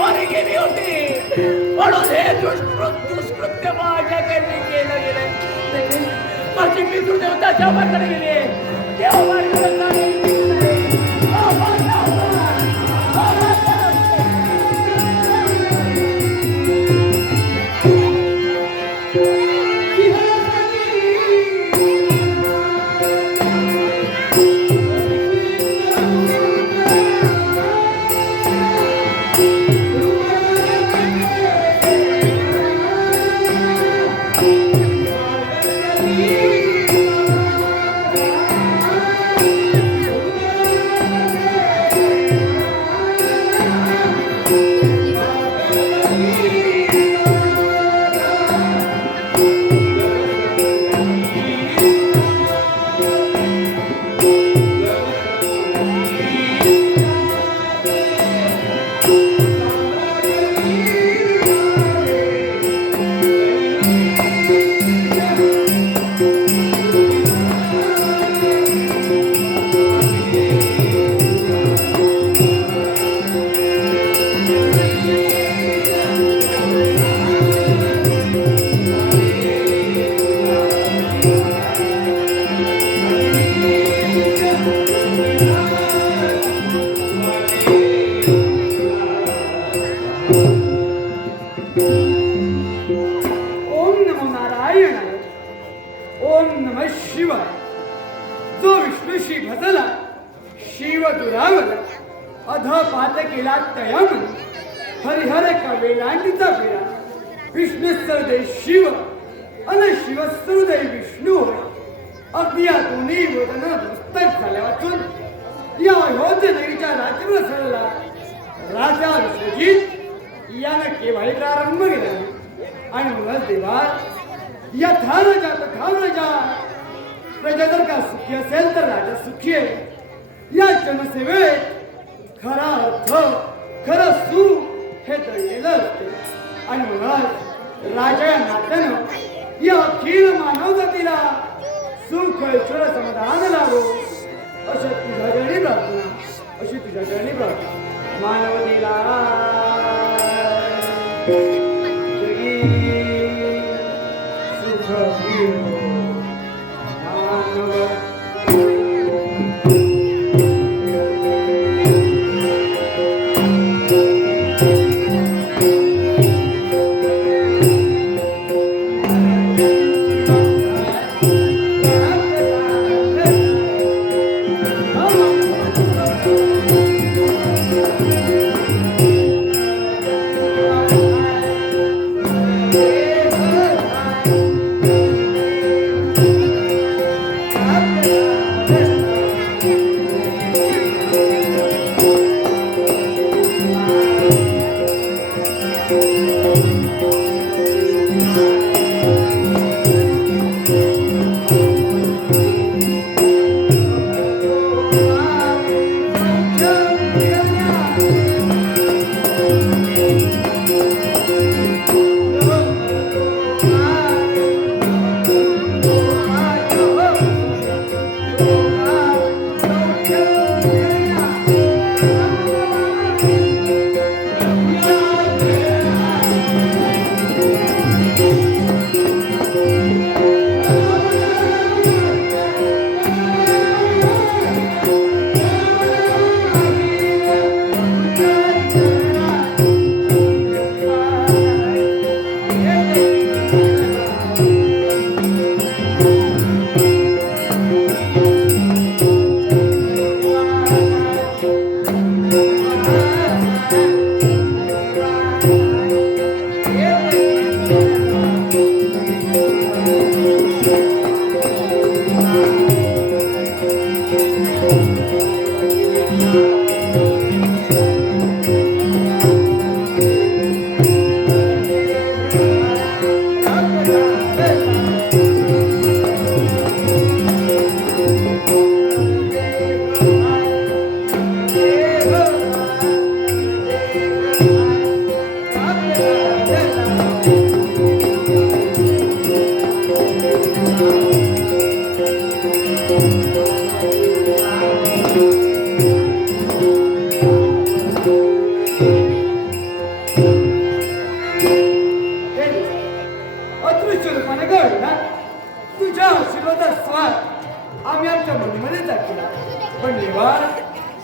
मरी गेली होती म्हणून हे दुष्कृत्य माझ्याकडे केलं गेलं. माझी पितृदेवता देवाकडे गेली विश्वरूपाने घडला. तुझ्या आशीर्वादात स्वाद आम्ही आमच्या मनामध्ये दाखवला. पण देवा,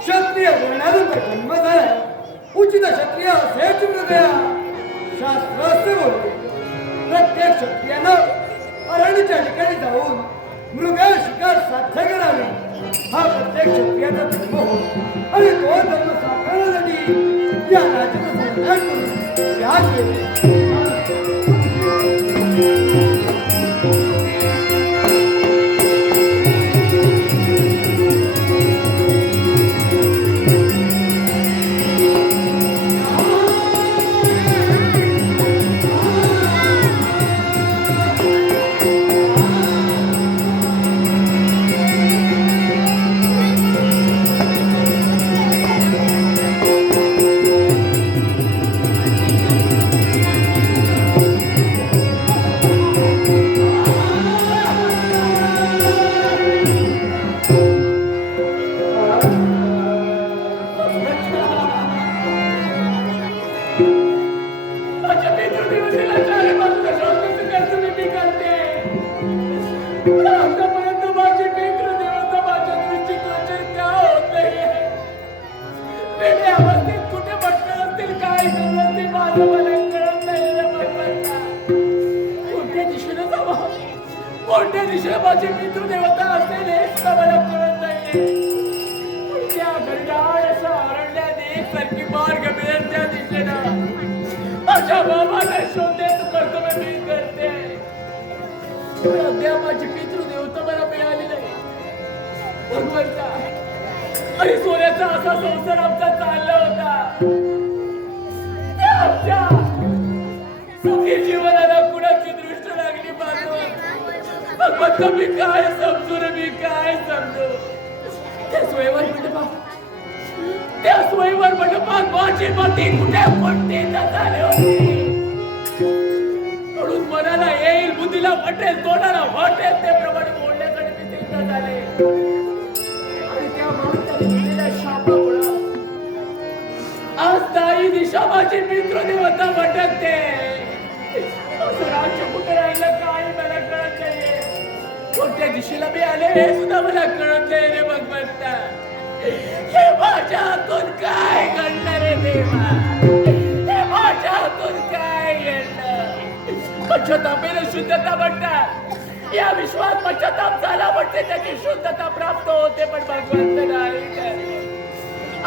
क्षत्रिय बोलण्याचा जन्म झाला. उचित क्षत्रिय असेच हृदया. शास्त्र असे बोलते, प्रत्येक क्षत्रियानं अरण्याच्या ठिकाणी जाऊन मृग शिकार साध्य करावे. हा प्रत्येक क्षत्रियाचा धर्म हो. आणि तो धर्म साकारण्यासाठी या राज्याचा संधान करून या केले. कोणत्या दिशेला माझे मित्र देवता असेल हे सुद्धा मला कळत नाहीये. त्या घरडाळ अशा अरण्यात एकसारखी मार्ग मिळेल त्या दिशेनं माझ्या बाबाला शोधण्याचं कर्तव्य मी करते. पण अद्याप माझी पितृदेवता मला मिळाली नाही. भगवंता, आणि सोन्याचा असा संसार आमचा चालला होता. आमच्या सुखी जीवनाला कुणाची दृष्ट लागली बाजून. भगवंता, मी काय समजू रे, मी काय समजू. त्या स्वयंवर मंडपात माझी मती कुठे पडते झाली होती. म्हणून मनाला येईल, बुद्धीला पटेल, तोंडाला वाटेल ते प्रमाणे बोलण्यासाठी मी सिद्ध झाले. आणि त्या माणसाने दिलेल्या शापामुळे आज ताई दिशा माझी मित्र देवता भटकते. असं राज्य कुठे राहिलं काय मला कळत नाहीये. कोणत्या दिशेला मी आले हे सुद्धा मला कळत नाही रे भगवंता. हे माझ्या हातून काय घडलं रे देवा, हे माझ्या हातून काय घडलं. पश्चातापेने शुद्धता म्हणतात. या विश्वात पश्चाताप झाला म्हणते त्याची शुद्धता प्राप्त होते. पण भगवंत नाही करे.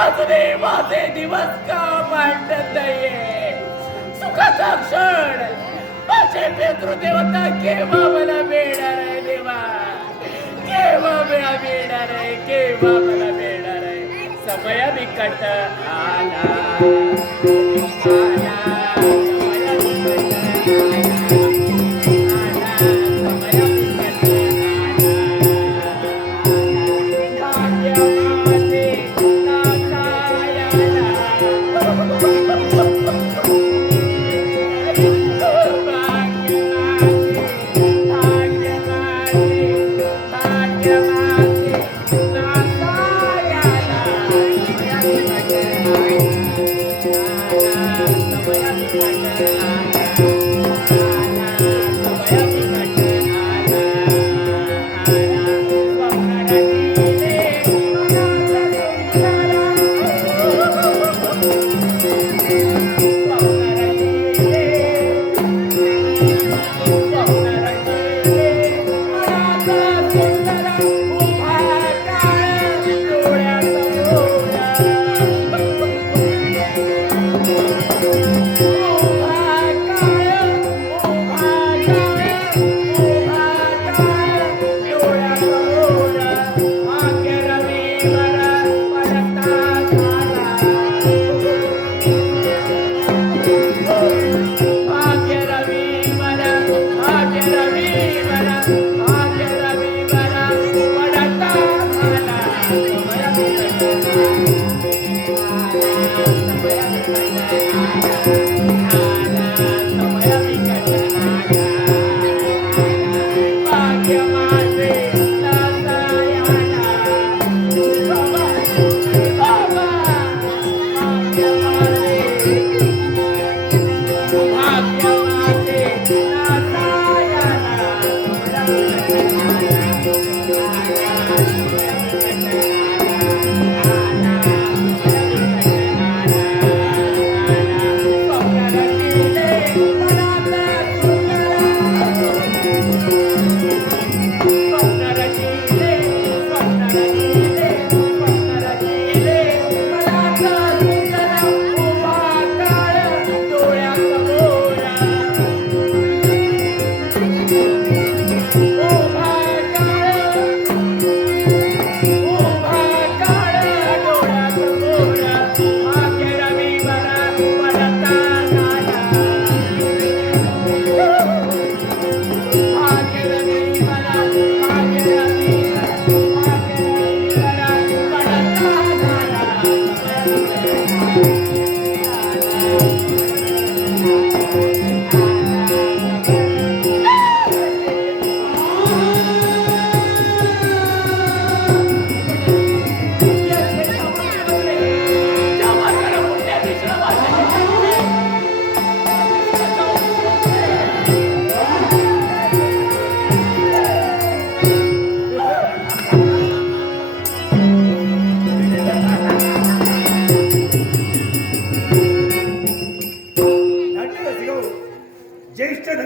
अजूनही माझे दिवस का मांडत नाहीये. सुखाचा क्षण माझे पितृदेवता केव्हा मला मिळणार आहे देवा, केव्हा मला मिळणार आहे, केव्हा मला मिळणार आहे. समय बिकट आला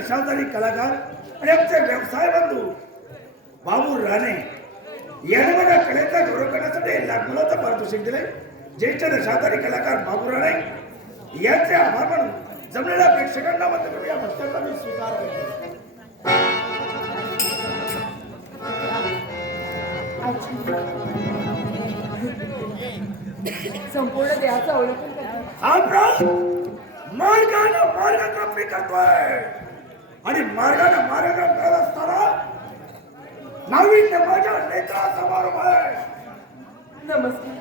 दशावतारी कलाकार आणि आमचे व्यवसाय बंधू बाबू राणे याने माझ्या कलेचा गौरव करण्यासाठी लाखमोलाचं पारितोषिक दिले. ज्येष्ठ दशावतारी कलाकार बाबू राणे यांचे आभार मानून जमलेल्या प्रेक्षकांना मात्र या भक्ताचा मी स्वीकार करतो. संपूर्ण देहाचं अवलोकन करतो. मार्गानं मार्गक्रमणी करतोय आणि मार्गानं मार्ग करत असताना नाविन्य माझ्या नेत्रासमोर आहे. नमस्कार.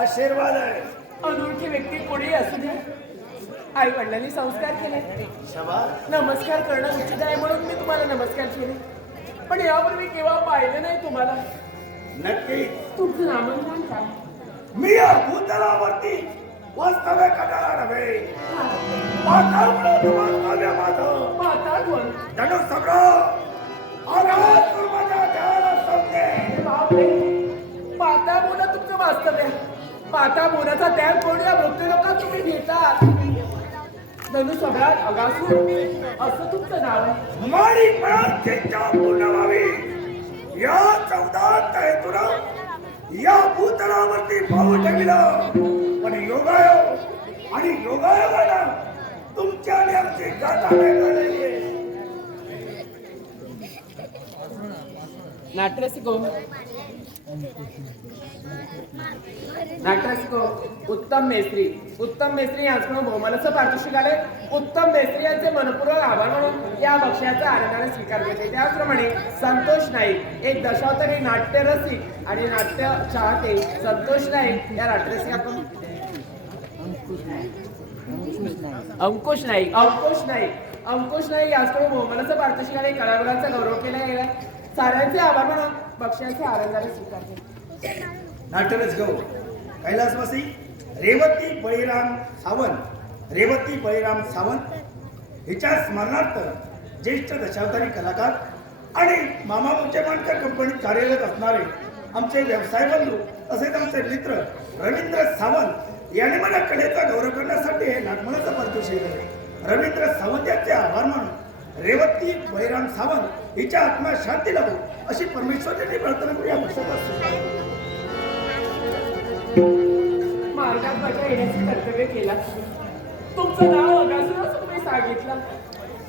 आशीर्वाद आहे. अनोळखी व्यक्ती कोणी असू द्या, आई वडिलांनी संस्कार केले. नमस्कार करणं उचित आहे म्हणून मी तुम्हाला नमस्कार केले. पण यापूर्वी केव्हा पाहिलं नाही तुम्हाला. नक्की तुमचं नामंजन काय? मी या भूतलावरती वास्तव्य करणारा नव्हे. वातावरण वास्तव्य माझं पाताळवन. जणू सगळं आगात माझ्या देहाला समजे. बापरे, पाताळवना तुमचं वास्तव्य. पाताळवनाचा त्याग करून या भक्त लोकांना तुम्ही घेतात. जणू सगळ्यात अगासूर असं तुमचं नाव आहे. मारी परांचेच्या पूर्ण व्हावी या 14 हेतूनं या भूतलावरती पाऊल ठेवलं. पण योगायोग आणि योगायोगानं तुमच्या आणि आमची गाठ झालेली आहे. नाट्यरसिको नाट्यरसिको उत्तम मेस्त्री यांच्याकडून बहुमानाचं पारितोषिक आले. उत्तम मेस्त्री यांचे मनपूर्वक आभार मानून या बक्षाचा आनंदाने स्वीकार करते. त्याचप्रमाणे संतोष नाईक एक दशावतारी नाट्यरसिक आणि नाट्य चाहते संतोष नाईक या नाट्यरसिकाकडून अंकुश नाईक यांच्याकडून बहुमानाचं पारितोषिक आले. कलावरांचा गौरव केला गेला. साऱ्यांचे आभार मानून बक्षाचे आनंदाने स्वीकार केले. नाट्यरस गौ कैलासवासी रेवती बळीराम सावंत हिच्या स्मरणार्थ ज्येष्ठ दशावतारी कलाकार आणि मामा मुंचेमानकर कंपनीत कार्यरत असणारे आमचे व्यवसाय बंधू तसेच आमचे मित्र रवींद्र सावंत यांनी मला कलेचा गौरव करण्यासाठी हे लाखमोलाचं पारितोषिक दिले. रवींद्र सावंत यांचे आभार मानून रेवती बळीराम सावंत हिच्या आत्म्यास शांती लाभो अशी परमेश्वराची प्रार्थना करू. या पक्षाचा मार्गात माझ्या येण्याचे कर्तव्य केला. तुमचं नाव अगासूर असं तुम्ही सांगितलं.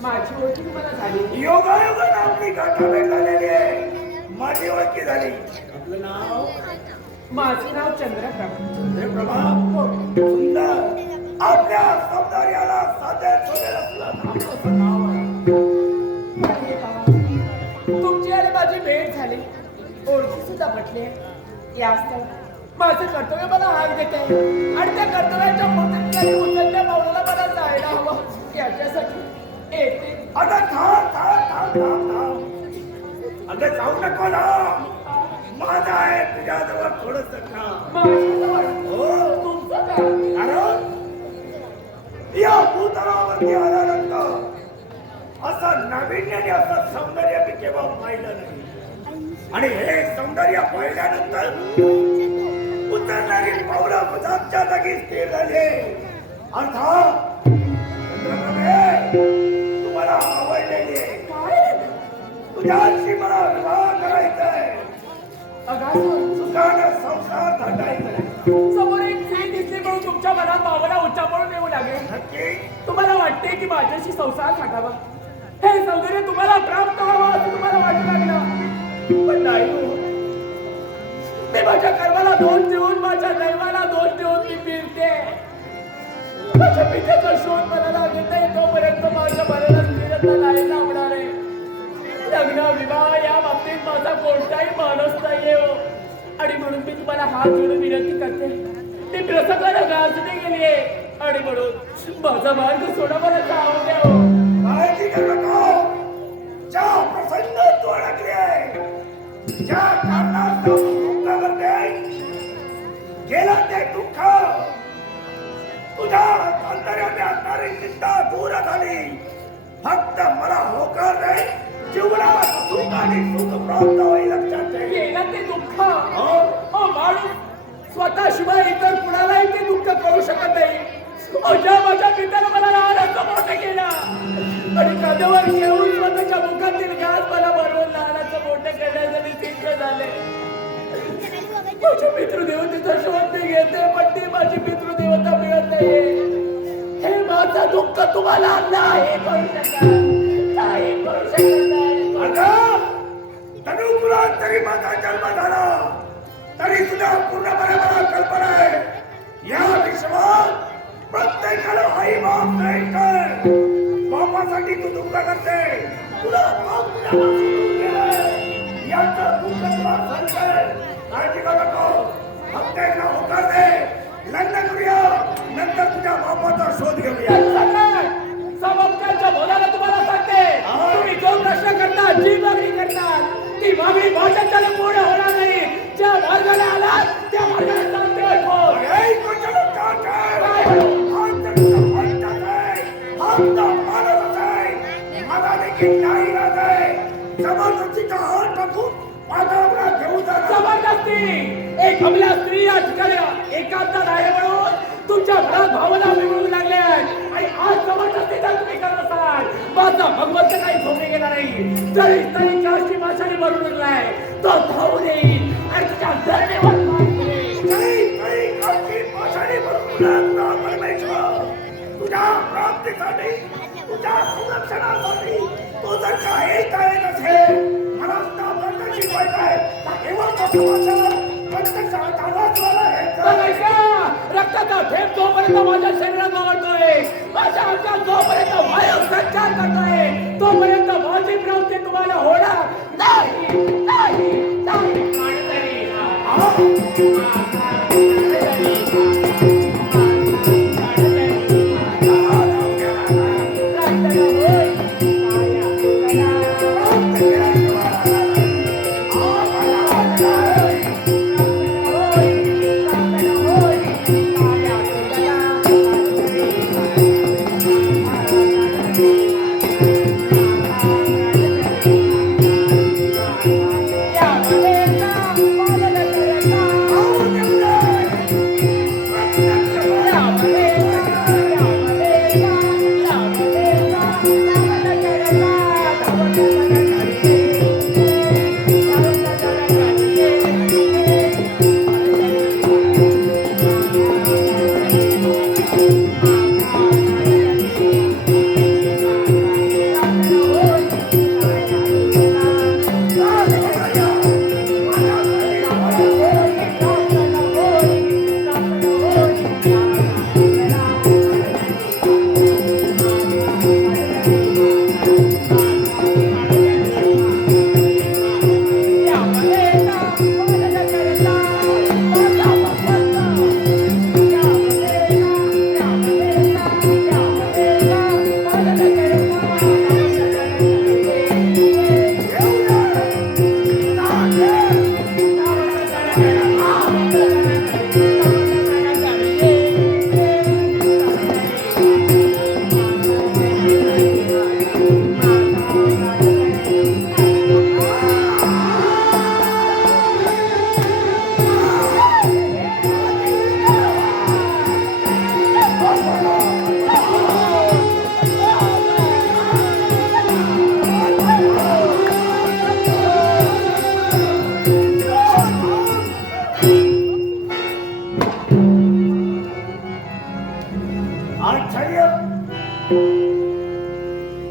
माझी ओळख तुम्हाला झाली. योगायोगानं आपली गाठा भेट झालेली आहे. माझी ओळखी झाली. आपलं नाव? माझे नाव चंद्रप्रभा. सुंदर आपल्या सौंदर्याला साध्यात असलं नाव आहे. तुमची आणि माझी भेट झाली. ओळखी सुद्धा पटली. यास्तव माझं कर्तव्य मला हाक देते आणि त्या कर्तव्याच्या मुहूर्ताने उचलत्या पावलाला मला जायला हवं. याच्यासाठी येते. अगं थांब. अगं जाऊ नको ना. माझा आहे तुझ्याजवळ थोडस काम. हो तुमचं काय? कारण या भूतलावरती आल्यानंतर असं नाविन्याने असं सौंदर्य मी केव्हा पाहिलं नाही. आणि हे सौंदर्य पाहिल्यानंतर उतरणारी पावलं आमच्या जागी स्थिर झाली. अर्थात तुम्हाला आवडलेली आहे. तुझ्याशी मला विवाह करायचा आहे. सुखानं संसार थाटायचा आहे. समोर एक स्त्री दिसली म्हणून तुमच्या मनात भावना उच्चापळून येऊ लागले. नक्की तुम्हाला वाटते की माझ्याशी संसार थाटावा. हे सौंदर्य तुम्हाला प्राप्त व्हावं असं तुम्हाला वाटू लागलं. पण नाही हो. मी माझ्या कर्माला दोष देऊन माझ्या दैवाला दोष देऊन मी फिरते. माझ्या पित्याचा शोध मला लागत नाही तोपर्यंत माझ्या मनाला स्थिरता नाही लावणार आहे. लग्न विवाह या बाबतीत माझा कोणताही मानस नाहीये हो. आणि म्हणून मी तुम्हाला हात जोडून विनंती करते. मी प्रसंगाला गाजली गेलीये आणि म्हणून माझा मार्ग सोडा मला जाऊ द्या हो. काळजी करू नको. ज्या प्रसंग तू अडकली आहे, ज्या कारणास्तव दुःख करते, गेला ते दुःख तुझ्या अंतर्यामी असणारी चिंता दूर झाली. फक्त मला होकार रे जीवनात सुख आणि सुख प्राप्त होईल. लक्षात ठेव. गेलं ते दुःख. हो माणूस स्वतःशिवाय इतर कुणालाही ते दुःख करू शकत नाही. माझ्या पित्याला मला लहानाचं मोठं केलं. आणि कांद्यावर घेऊन स्वतःच्या मुखातील घास मला बनवून लहानाचं मोठं करण्यासाठी सिद्ध झाले. माझ्या पितृदेवतेचा शोध मी घेते पण ती माझी पितृदेवता मिळत नाही. हे माझं दुःख तुम्हाला नाही करू शकत, नाही करू शकत नाही. तनुकुलात तरी माझा जन्म झाला तरी सुद्धा पूर्णपणे मला कल्पना आहे या विश्वात प्रत्येकाला आई बाप नाही तर बापासाठी तू दुःख करते. तुला बाप तुझ्यापासून दूर केलंय. याचं दुःख तुला सांगतोय. काळजी करू नको. फक्त एकदा होकार दे. लग्न करूया. नंतर तुझ्या बापाचा शोध घेऊया. समोरच्या बोलायला तुम्हाला सांगते, तुम्ही जो प्रश्न करता, जी मागणी करता, ती मागणी भाषेच्याने पूर्ण होणार नाही. ज्या मार्गाने आला त्या मार्गाने सांगते ऐकून. हे तुझ्या लोकांत आहे. हा तुझा पंचायत आहे. हा तुझा माणूस आहे. मला देखील नाही राहत आहे. जबरदस्तीचा हात टाकून पाठवला घेऊन जाणार. जबरदस्ती एक हमला स्त्री या ठिकाणी एकांतात आहे म्हणून तुमच्या घरात भावना बिघडू लागल्या आहेत आणि आज जबरदस्ती जर तुम्ही करत असाल माझा भगवंत काही झोपे गेला नाही. तरी तरी काष्टी माशाने भरून लागलाय तो धावून येईल आणि तुझ्या धरणेवर तुझ्या प्राप्तीसाठी तुझ्या संरक्षणासाठी तो जर काही काय नसेल मला भारताची शिकवायचं आहे रक्ताचा थेंब जोपर्यंत माझ्या शरीरात आवडतोय, माझ्या अंगात जोपर्यंत वायू संचार करतोय तोपर्यंत माझी प्रवृत्ती तुम्हाला होणार नाही, नाही, नाही.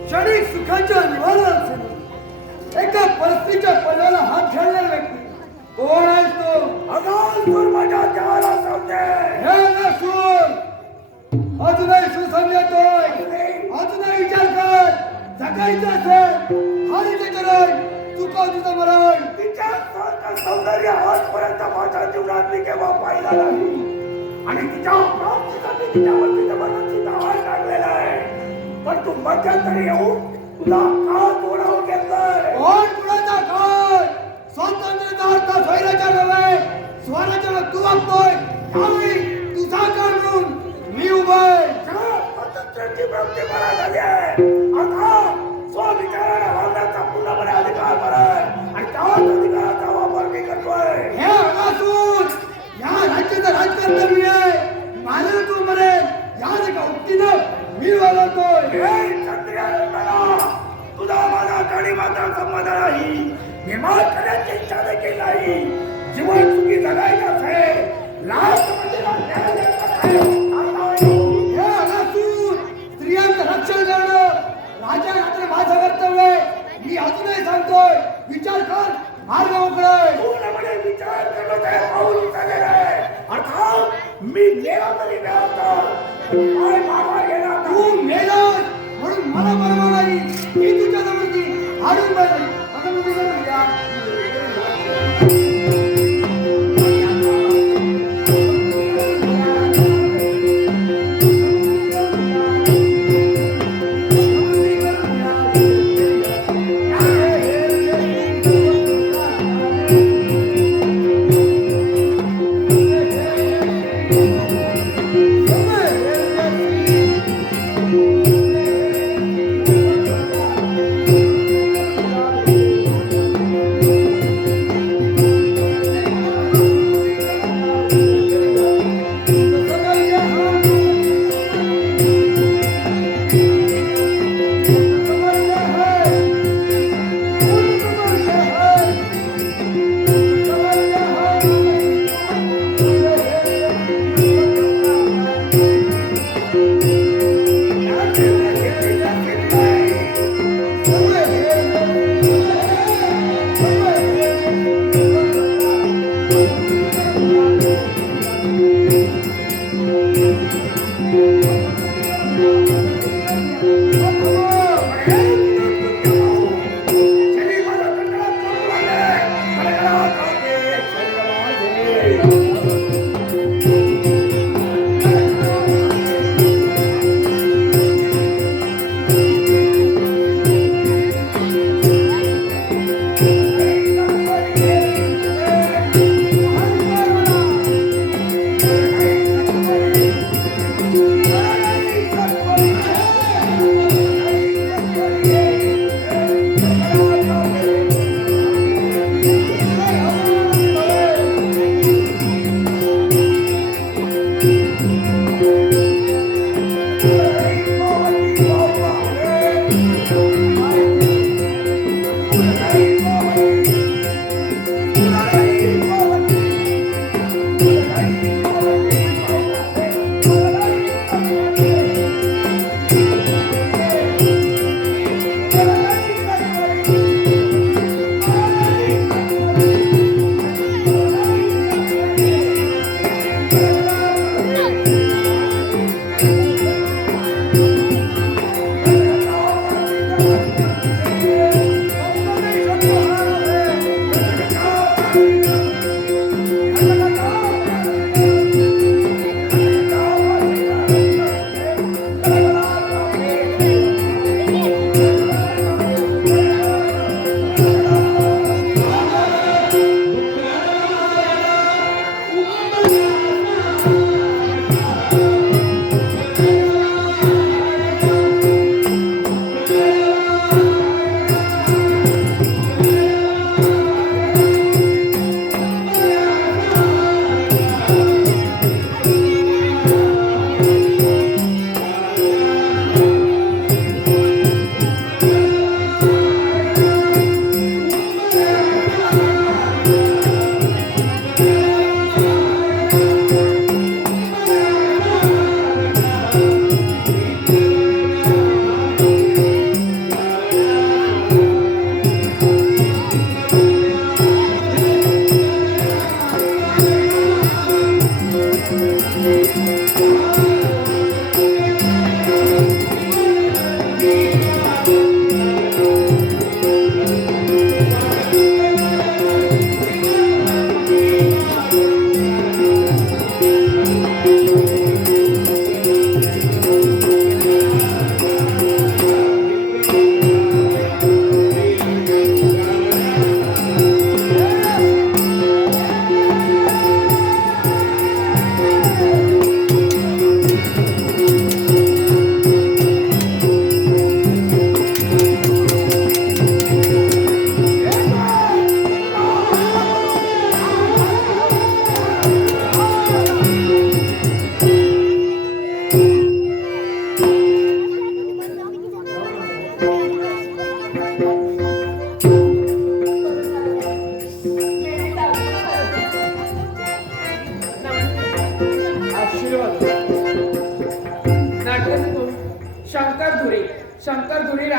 क्षणिक सुखाच्या निवारणासाठी एका परिस्थितीच्या पदाला हात घालणारा व्यक्ती कोण आहेस तो? अगाल माझ्या देवाला सांगते. हे नसून अजूनही सुसंगतोय, अजूनही विचार कर. जगायचं असेल हारीचे करण, चुकव तुझं मरण. तिच्या सारखं सौंदर्य आजपर्यंत माझ्या जीवनात मी केव्हा पाहिला नाही आणि तिच्या प्राप्तीसाठी तिच्यावरती जबरदस्ती दावा काढलेला आहे. पण तू मध्यंतरी येऊन तुला का तोडावून घेतलंय? कोण कुणाचा काय? स्वातंत्र्याचा अर्थ स्वैराच्या नव्हे, स्वराज्याला तू वागतोय. त्यावेळी तुझा काळ म्हणून मी उभाय. स्वातंत्र्याची प्राप्ती मला झाली आहे. आता स्वविचाराला वागण्याचा पूर्णपणे अधिकार मला आहे आणि त्याच अधिकाराचा वापर मी करतोय. हे अगासून या राज्याचं राजकारण मी आहे. मारेल तू मरेल या एका उक्तीनं मी वागवतोय. हे क्षत्रिय लोकांना ठिकाणी मात्र संबंध नाही. मी करण्याची इच्छा देखील नाही. जीवन सुखी जगायचं असेल, लास्ट म्हणजे न्याय द्यायचा आहे. आता हे अनासूर, स्त्रियांचं रक्षण करणं राजा रात्र माझं कर्तव्य आहे. मी अजूनही सांगतोय, विचार कर, मार्ग मोकळाय. पूर्णपणे विचार करणं ते पाऊल उचललेलं आहे. अर्थात मी मेला तरी मिळाला, काय मागवा गेला तू मेलास म्हणून मला परवा नाही. मी तुझ्या जवळची हाडून बसली. आता मी तुझं म्हणल्या.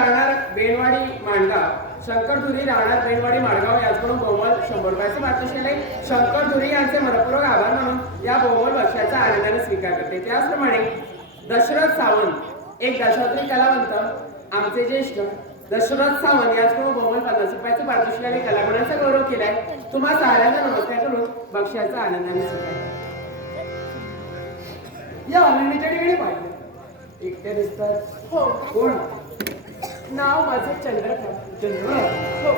राहणार बेनवाडी माणगाव, शंकरधुरी राहणार बेनवाडी माणगाव याचकडून बोमल 100 रुपयाचे पारितोषिक आहे. शंकरधुरी यांचे मनपूर्वक आभार मानून या बोमल बक्षाचा आनंदाने स्वीकार करते. त्याचप्रमाणे दशरथ सावंत एक दशावतारी कलावंत आमचे ज्येष्ठ दशरथ सावंत याचकडून बोमल 50 रुपयाचे पारितोषिक आणि कलागुणांचा गौरव केलाय. तुम्हा साऱ्यांना नमस्कार करून बक्षाचा आनंदाने स्वीकार. या आनंदीच्या ठिकाणी पाहिजे एकट्या दिसतात. हो, कोण? नाव माझे चंद्रकांत. चंद्र. हो,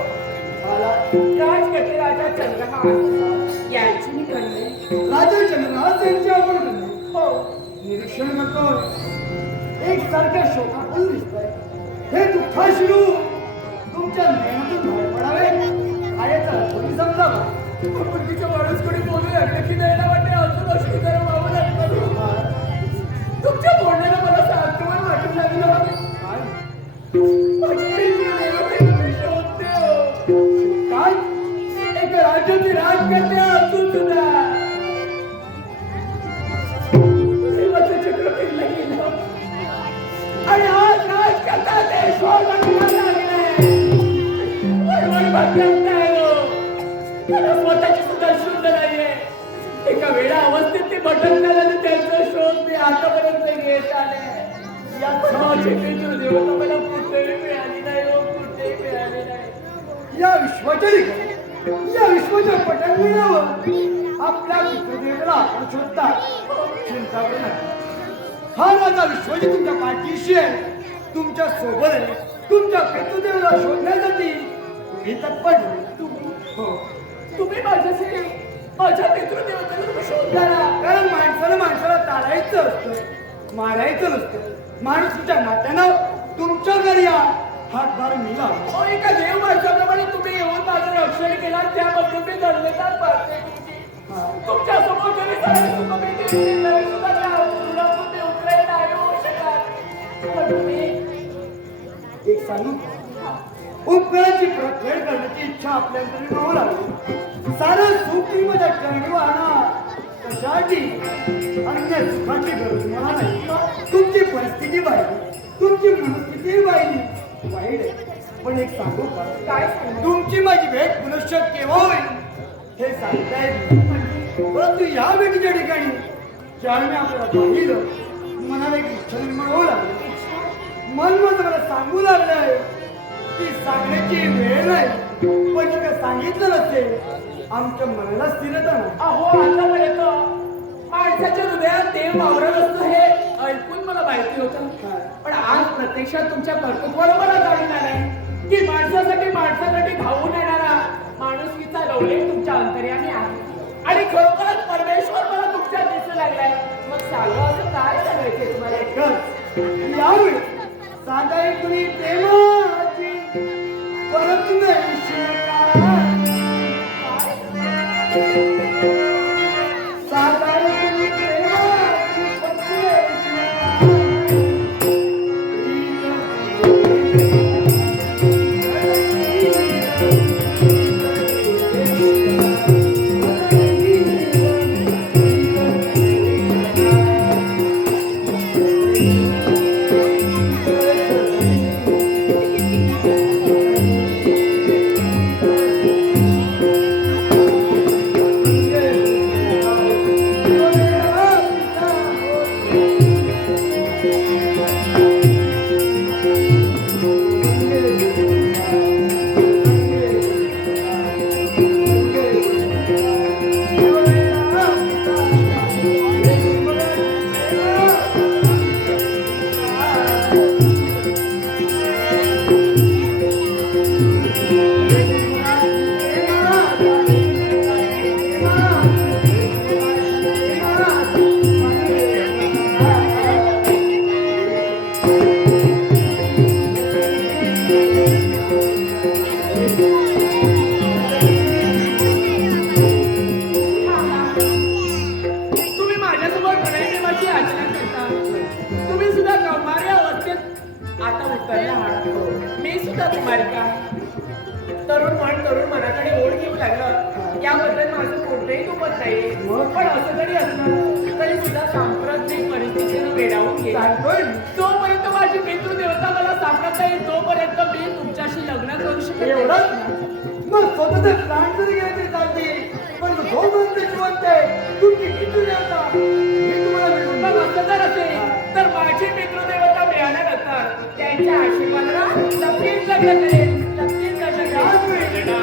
मला राजगटे राजा चंद्रहास यांची मी कन्या. राजा चंद्रहास यांची आपण कन्या. हो, निरीक्षण करतो एक सारख्या शोकाकुल दिसतंय. हे दुःखाश्रू तुमच्या नयनातून बाहेर पडावे खायचा तुम्ही समजावा. पूर्वीच्या माणूस कोणी बोलू लागले की द्यायला वाटते अजून अशी जरा व्हावं लागतं. तुमच्या बोलण्याला मला सांत्वन वाटू लागलं. काय माझी प्रेमळ देवता तुम्ही शोधते हो. काय एक राज्याची राजकन्या असून सुद्धा प्रेमाचं चक्र फिरलं गेलं आणि आज राजकथा देशवर बनवायला लागले. वरवर बघत नाही हो. त्याला स्वतःची सुद्धा शुद्ध नाहीये. एका वेळा अवस्थेत ते भटकतात आणि त्यांचा शोध मी आतापर्यंत घेत आले. या समाजाची पितृ देवता मला कुठेही मिळाली नाही हो, कुठेही मिळाली नाही. या विश्वाच्या ठिकाणी या विश्वाच्या पटांगणावर आपल्या पितृदेवाला आपण शोधता. चिंता करू नका. हा राजा विश्वाची तुमच्या पाठीशी आहे, तुमच्या सोबत आहे. तुमच्या पितृदेवाला शोधण्यासाठी तुम्ही तत्पर हो. तुम्ही माझ्यासाठी माझ्या पितृदेवतेला तुम्ही शोधणारा. कारण माणसाला ताडायचं असतं, मारायचं नसतं. माणूस तुमच्या नात्यानं तुमच्या घरी या हातभार मिळाला. अहो, एका देव माणसाप्रमाणे तुम्ही येऊन माझं रक्षण केलं त्याबद्दल मी धन्यवाद मानते तुमची. तुमच्या समोर जरी सगळे सुखभेटी दिली तरी सुद्धा त्या ऋणातून मी उतरायला नाही होऊ शकत. पण तुम्ही एक सांगू उपकाराची परतफेड करण्याची इच्छा आपल्या अंतरी होऊ लागली. सारं सुख तुम्ही माझ्या चरणी आणा. कशासाठी? अन्य सुखाची गरज मला नाही. तुमची परिस्थिती पाहिली, तुमची मनस्थिती पाहिली वाईट आहे. पण एक सांगू का? काय सांगू? तुमची माझी भेट पुनश्च केव्हा होईल हे सांगता येत नाही. परंतु या भेटीच्या ठिकाणी ज्यावेळी आपल्याला पाहिलं मनाला एक इच्छा निर्माण होऊ लागली. मन माझं मला सांगू लागलंय ती सांगण्याची वेळ नाही. पण जर सांगितलं नसेल आमच्या मनाला स्थिरता नाही. अहो, आतापर्यंत माणसाच्या हृदयात देव वावरत असतो हे ऐकून मला माहिती होतं. पण आज प्रत्यक्षात तुमच्या कर्तृत्वाला मला जाणून आलंय की माणसासाठी धावून येणारा माणुसकीचा लवलेख तुमच्या अंतर्यामी आहे. आणि खरोखरच परमेश्वर मला तुमच्यात दिसू लागलाय. मग सांगा असं काय सांगायचंय तुम्हाला? एकच यावेळी साधा एक कुणी प्रेमाची परत नाही साधा एक कुणी प्रेमाची परत याबद्दल माझं कोणतंही दुमत नाही. पण असं जरी असलं तरी सुद्धा सांप्रदायिक परिस्थितीनं वेडावून गेला. सांगतोय तोपर्यंत माझी पितृदेवता मला प्राणात येईल तोपर्यंत मी तुमच्याशी लग्न करू शकत नाही. एवढंच नाही. मग स्वतःचे प्राण जरी घ्यायचे चालतील पण जोपर्यंत जिवंत आहे तुमची किती देवता हे तुम्हाला मिळून मग असं जर असेल तर माझी पितृदेवता मिळाल्यानंतर त्यांच्या आशीर्वादाला नक्कीच लग्न करेल. नक्कीच लग्न करेल.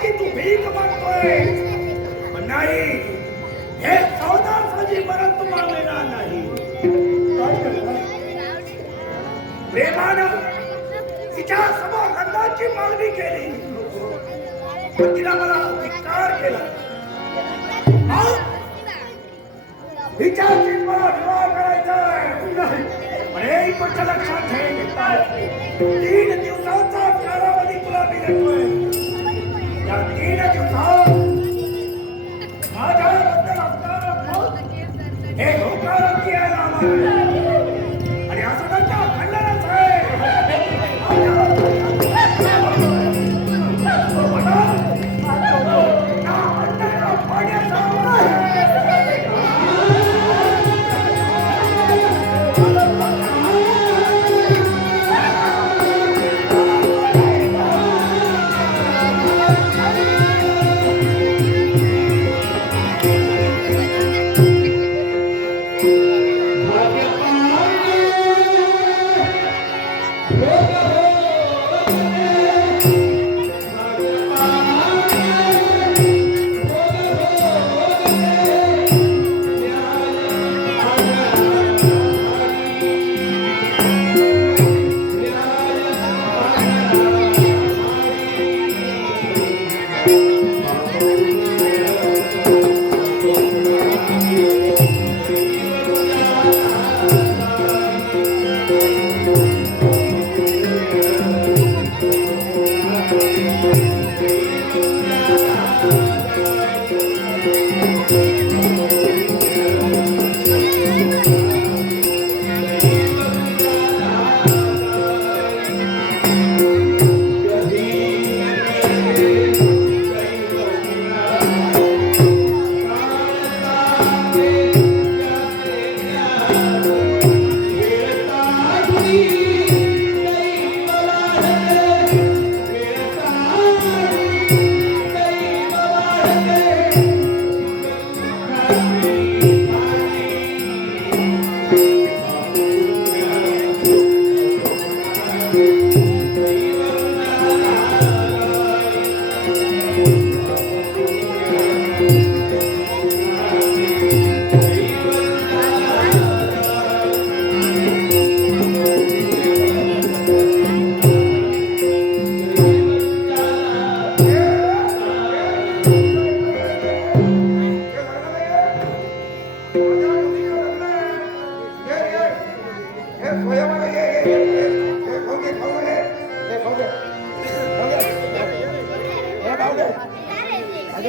की तू भीक मागतोय पण नाही हे चौदा साजी परत तुम्हाला मिळणार नाही. प्रेमानं तिच्या समोर लग्नाची मागणी केली पण तिला मला धिक्कार केला. विचारशील मला विवाह करायचा पण एक गोष्ट लक्षात ठेव 3 दिवसाचा कालावधी तुला मी देतोय. या 3 दिवसात माझ्याबद्दल असणारं मत हे होकारार्थी यायला हवं आणि असं त्यांच्या खंडनच आहे.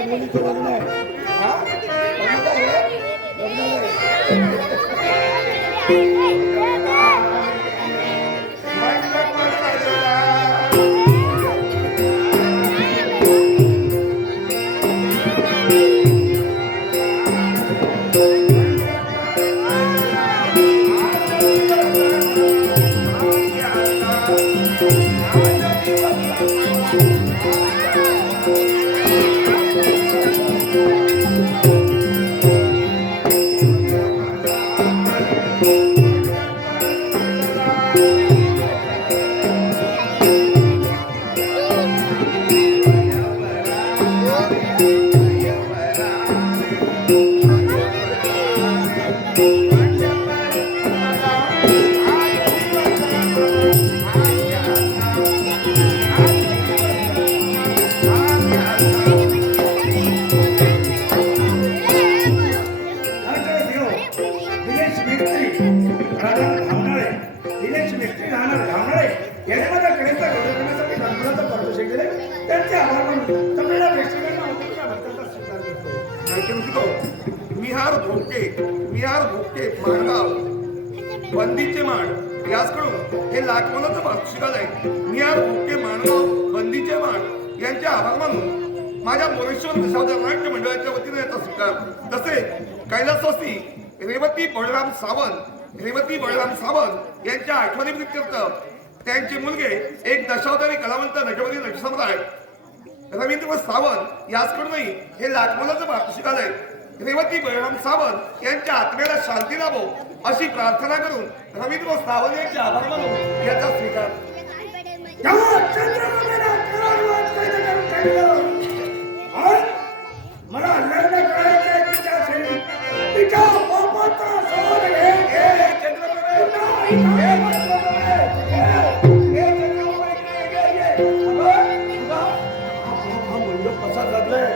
मुलीचं लग्न आहे. हा? लग्न आहे? लग्न आहे. बंदीचे माण याचकडून हे लाखोनाचं वार्षिक आहे. मी आज भोके माणगाव बंदीचे माण यांचे आभार मानून माझ्या मोरेश्वर दशावतार नाट्य मंडळाच्या वतीने याचा स्वीकार, तसे कैलासवासी रेवती बळराम सावंत यांच्या आठवणी प्रित्यर्थ त्यांचे मुलगे एक दशावतारी कलावंत नटवरी नटसम्राट रवींद्र सावंत याचकडूनही हे लाखोनाचं वार्षिक आहे. रेवती बळराम सावंत यांच्या आत्म्याला शांती लाभो अशी प्रार्थना करून रवींद्र सावंत यांचे आभार मानून याचा स्वीकार. मला लग्न करायचंय तिच्याशी. तिच्या बापाचा शोध घे. मंडप कसा लागलाय?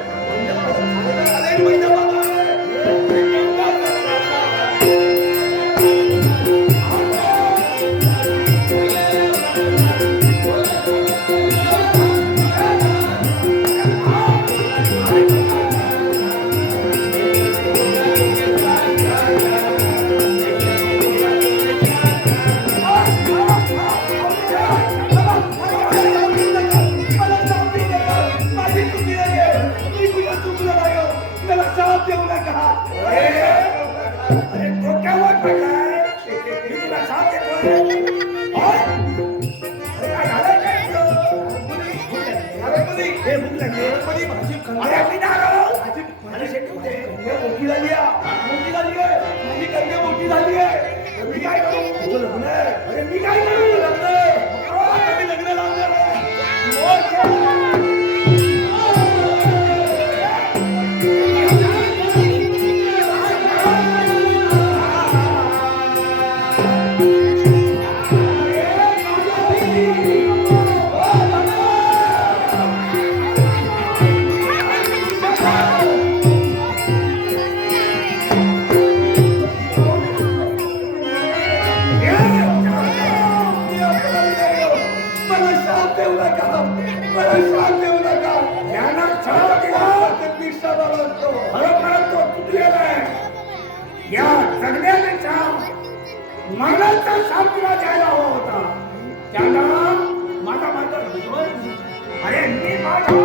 मरणाचा शांतीला द्यायला हवा होता. त्याला माझा अरे मी माझ्या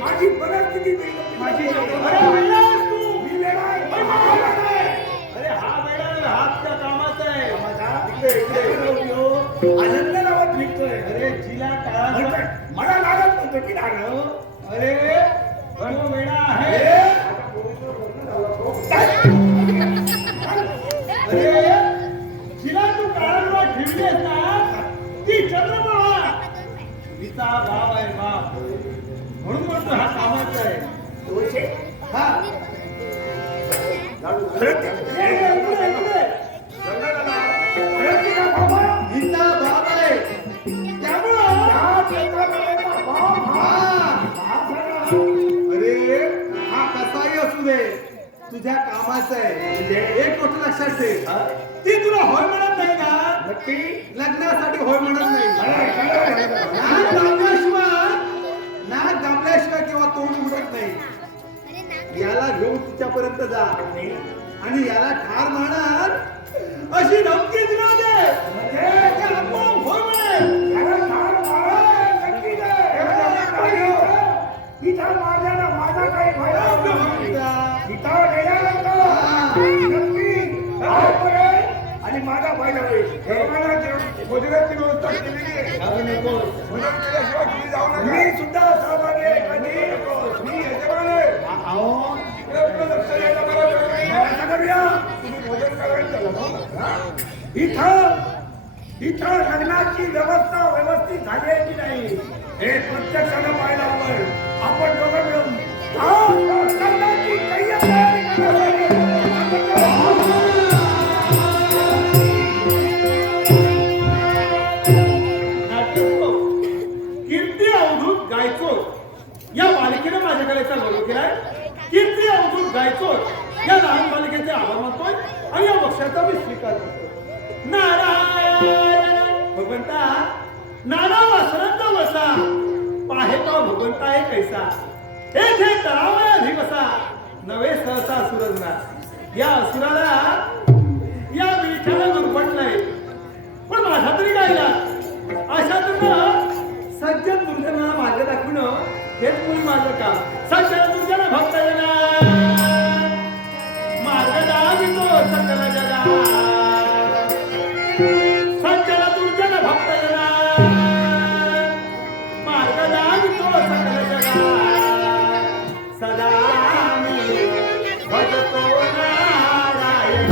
माझी परिस्थिती माझी आनंद नावात भेटतोय. अरे जिला मला लागत नव्हतं की अरे वेळा आहे. अरे जिला तू काळात ठेवलीस ना ती चंद्रप्रभा तिचा भाव आहे बाप, म्हणून म्हणतो हा कामाचा आहे. हा हिचा भाव आहे त्यामुळं तुझ्या कामाचं आहे म्हणजे एक गोष्ट लक्षात ठेव ती तुला होय म्हणत नाही का नक्की लग्नासाठी होय म्हणत नाही नाक दाबल्याशिवाय किंवा तोंड उघडत नाही याला घेऊन तिच्यापर्यंत जा आणि याला ठार मारणार अशी धमकी दिला दे म्हणजे ते आपोआप होय म्हणेल. याला ठार मारा, नक्की नाही. इथं माझ्याला माझा काही फायदा होतो नाही. इथं गेल्यानंतर नक्की काय करेल आणि माझा फायदा होईल. मला भोजनाची व्यवस्था केलेली आहे. भोजन केल्याशिवाय घरी जाऊ नका. मी सुद्धा सहभागी आहे. कधी मी यजमान आहे. आपलं लक्ष द्यायला मला वेळ नाही. असं करूया, तुम्ही भोजन करायचं इथं लग्नाची व्यवस्था व्यवस्थित झाली आहे की नाही हे प्रत्यक्षानं पाहायला हवं. आपण दोघं मिळून लग्नाची तयारी कीर्ती अवधूत गायचोर या बालिकेने माझ्याकडे गौरव केलाय. कीर्ती अवधूत गायचोर या लहान बालिकेचे आभार मानतोय आणि या बक्षाचा मी स्वीकार करतो. नारायण भगवंता नाना वासरांचा वसा पाहेता भगवंता एक कैसा हे तळावया अधिवसा नवे सहसा असुरजना या असुराला या विठाला गुरफटलंय पण माझा तरी गायला अशा तुला सज्जन दुर्जनाला मार्ग दाखवणं हेच मुली माझं काम. सज्जन दुर्जन भक्त जना मार्ग दाखवितो सकल जगा सज्जन दुर्जन भक्त जना मार्ग दाखवितो सकल जगा सदा मी भजतो नारायण.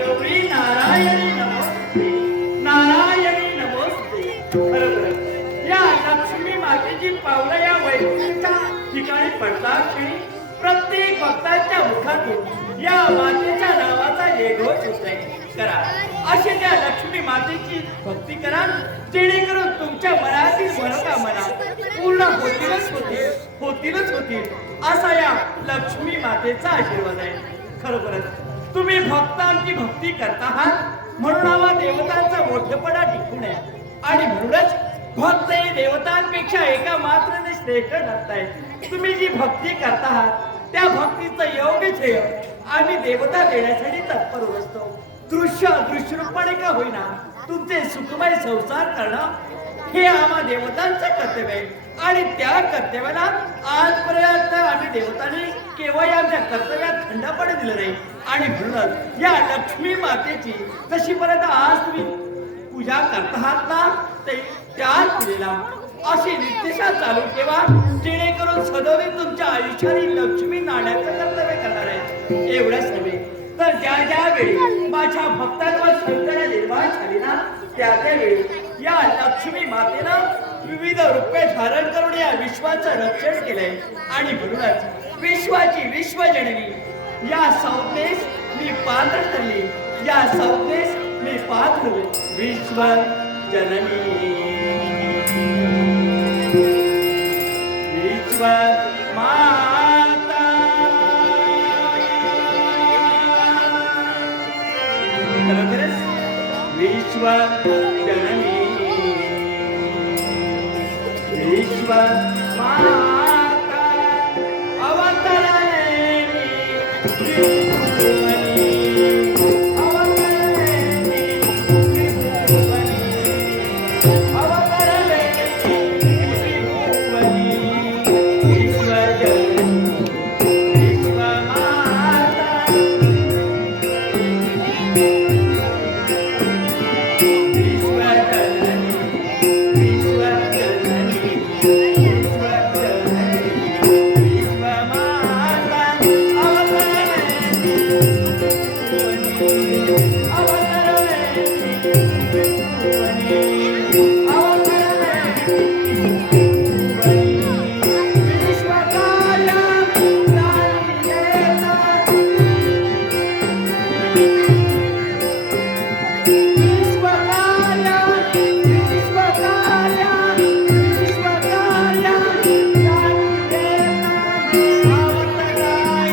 गौरी नारायणी नमोस्ते, नारायणी नमोस्ते. बरोबर, या लक्ष्मी मातेची पावलं या वैकुंठाच्या ठिकाणी पडतात आणि प्रत्येक भक्ताच्या मुखातून या मातेच्या नावाचा येघोष होतोय. करा अशी त्या लक्ष्मी मातेची भक्ती करा, जेणेकरून तुमच्या मनातील मनोकामना पूर्ण होतीलच होतील असा या लक्ष्मी मातेचा आशीर्वाद आहे. खरोखरच तुम्ही भक्तांची भक्ती करता आहात म्हणून आम्हा देवतांचा मोठेपणा टिकून आहे आणि म्हणूनच भक्त हे देवतांपेक्षा एका मात्राने श्रेष्ठ ठरताय. तुम्ही जी भक्ती करता आहात त्या भक्तीचं योग्य श्रेय आम्ही देवता देण्यासाठी तत्पर असतो. दृश्य रूपाने का होईना तुमचे सुखमय संसार करणं हे आम्हा देवतांचं कर्तव्य आहे आणि त्या कर्तव्याला आजपर्यंत आम्ही देवतांनी केव्हाही आमच्या कर्तव्यात खंडपणे दिलं नाही आणि म्हणूनच या लक्ष्मी मातेची जशीपर्यंत आज तुम्ही पूजा करता आहात ना त्याच पूजेला अशी नित्यशा चालू ठेवा, जेणेकरून सदैव तुमच्या आयुष्याने लक्ष्मी नाण्याचं कर्तव्य करणार आहे. एवढंच नव्हे तर ज्या वेळी माझ्या भक्तांवर संकट निर्माण झाली ना त्या वेळी या लक्ष्मी मातेनं विविध रूपे धारण करून या विश्वाचं रक्षण केलंय आणि म्हणूनच विश्वाची विश्वजननी या संज्ञेस मी पात्र ठरली, या संज्ञेस मी पात्र विश्व जननी विश्व माता. खरोखरच विश्व जननी विश्व माता अवतरणी त्रिभुवनी, अवतरणी त्रिभुवनी, अवतरणी त्रिभुवनी. विश्व जननी विश्व माता विश्व जननी विश्व जननी विश्व जननी विश्व माता अवतरणी अवतरणी अवतरणी विश्वकार्य प्राणियेता विश्वकार्य विश्वकार्य विश्वकार्य प्राणियेता अवतराय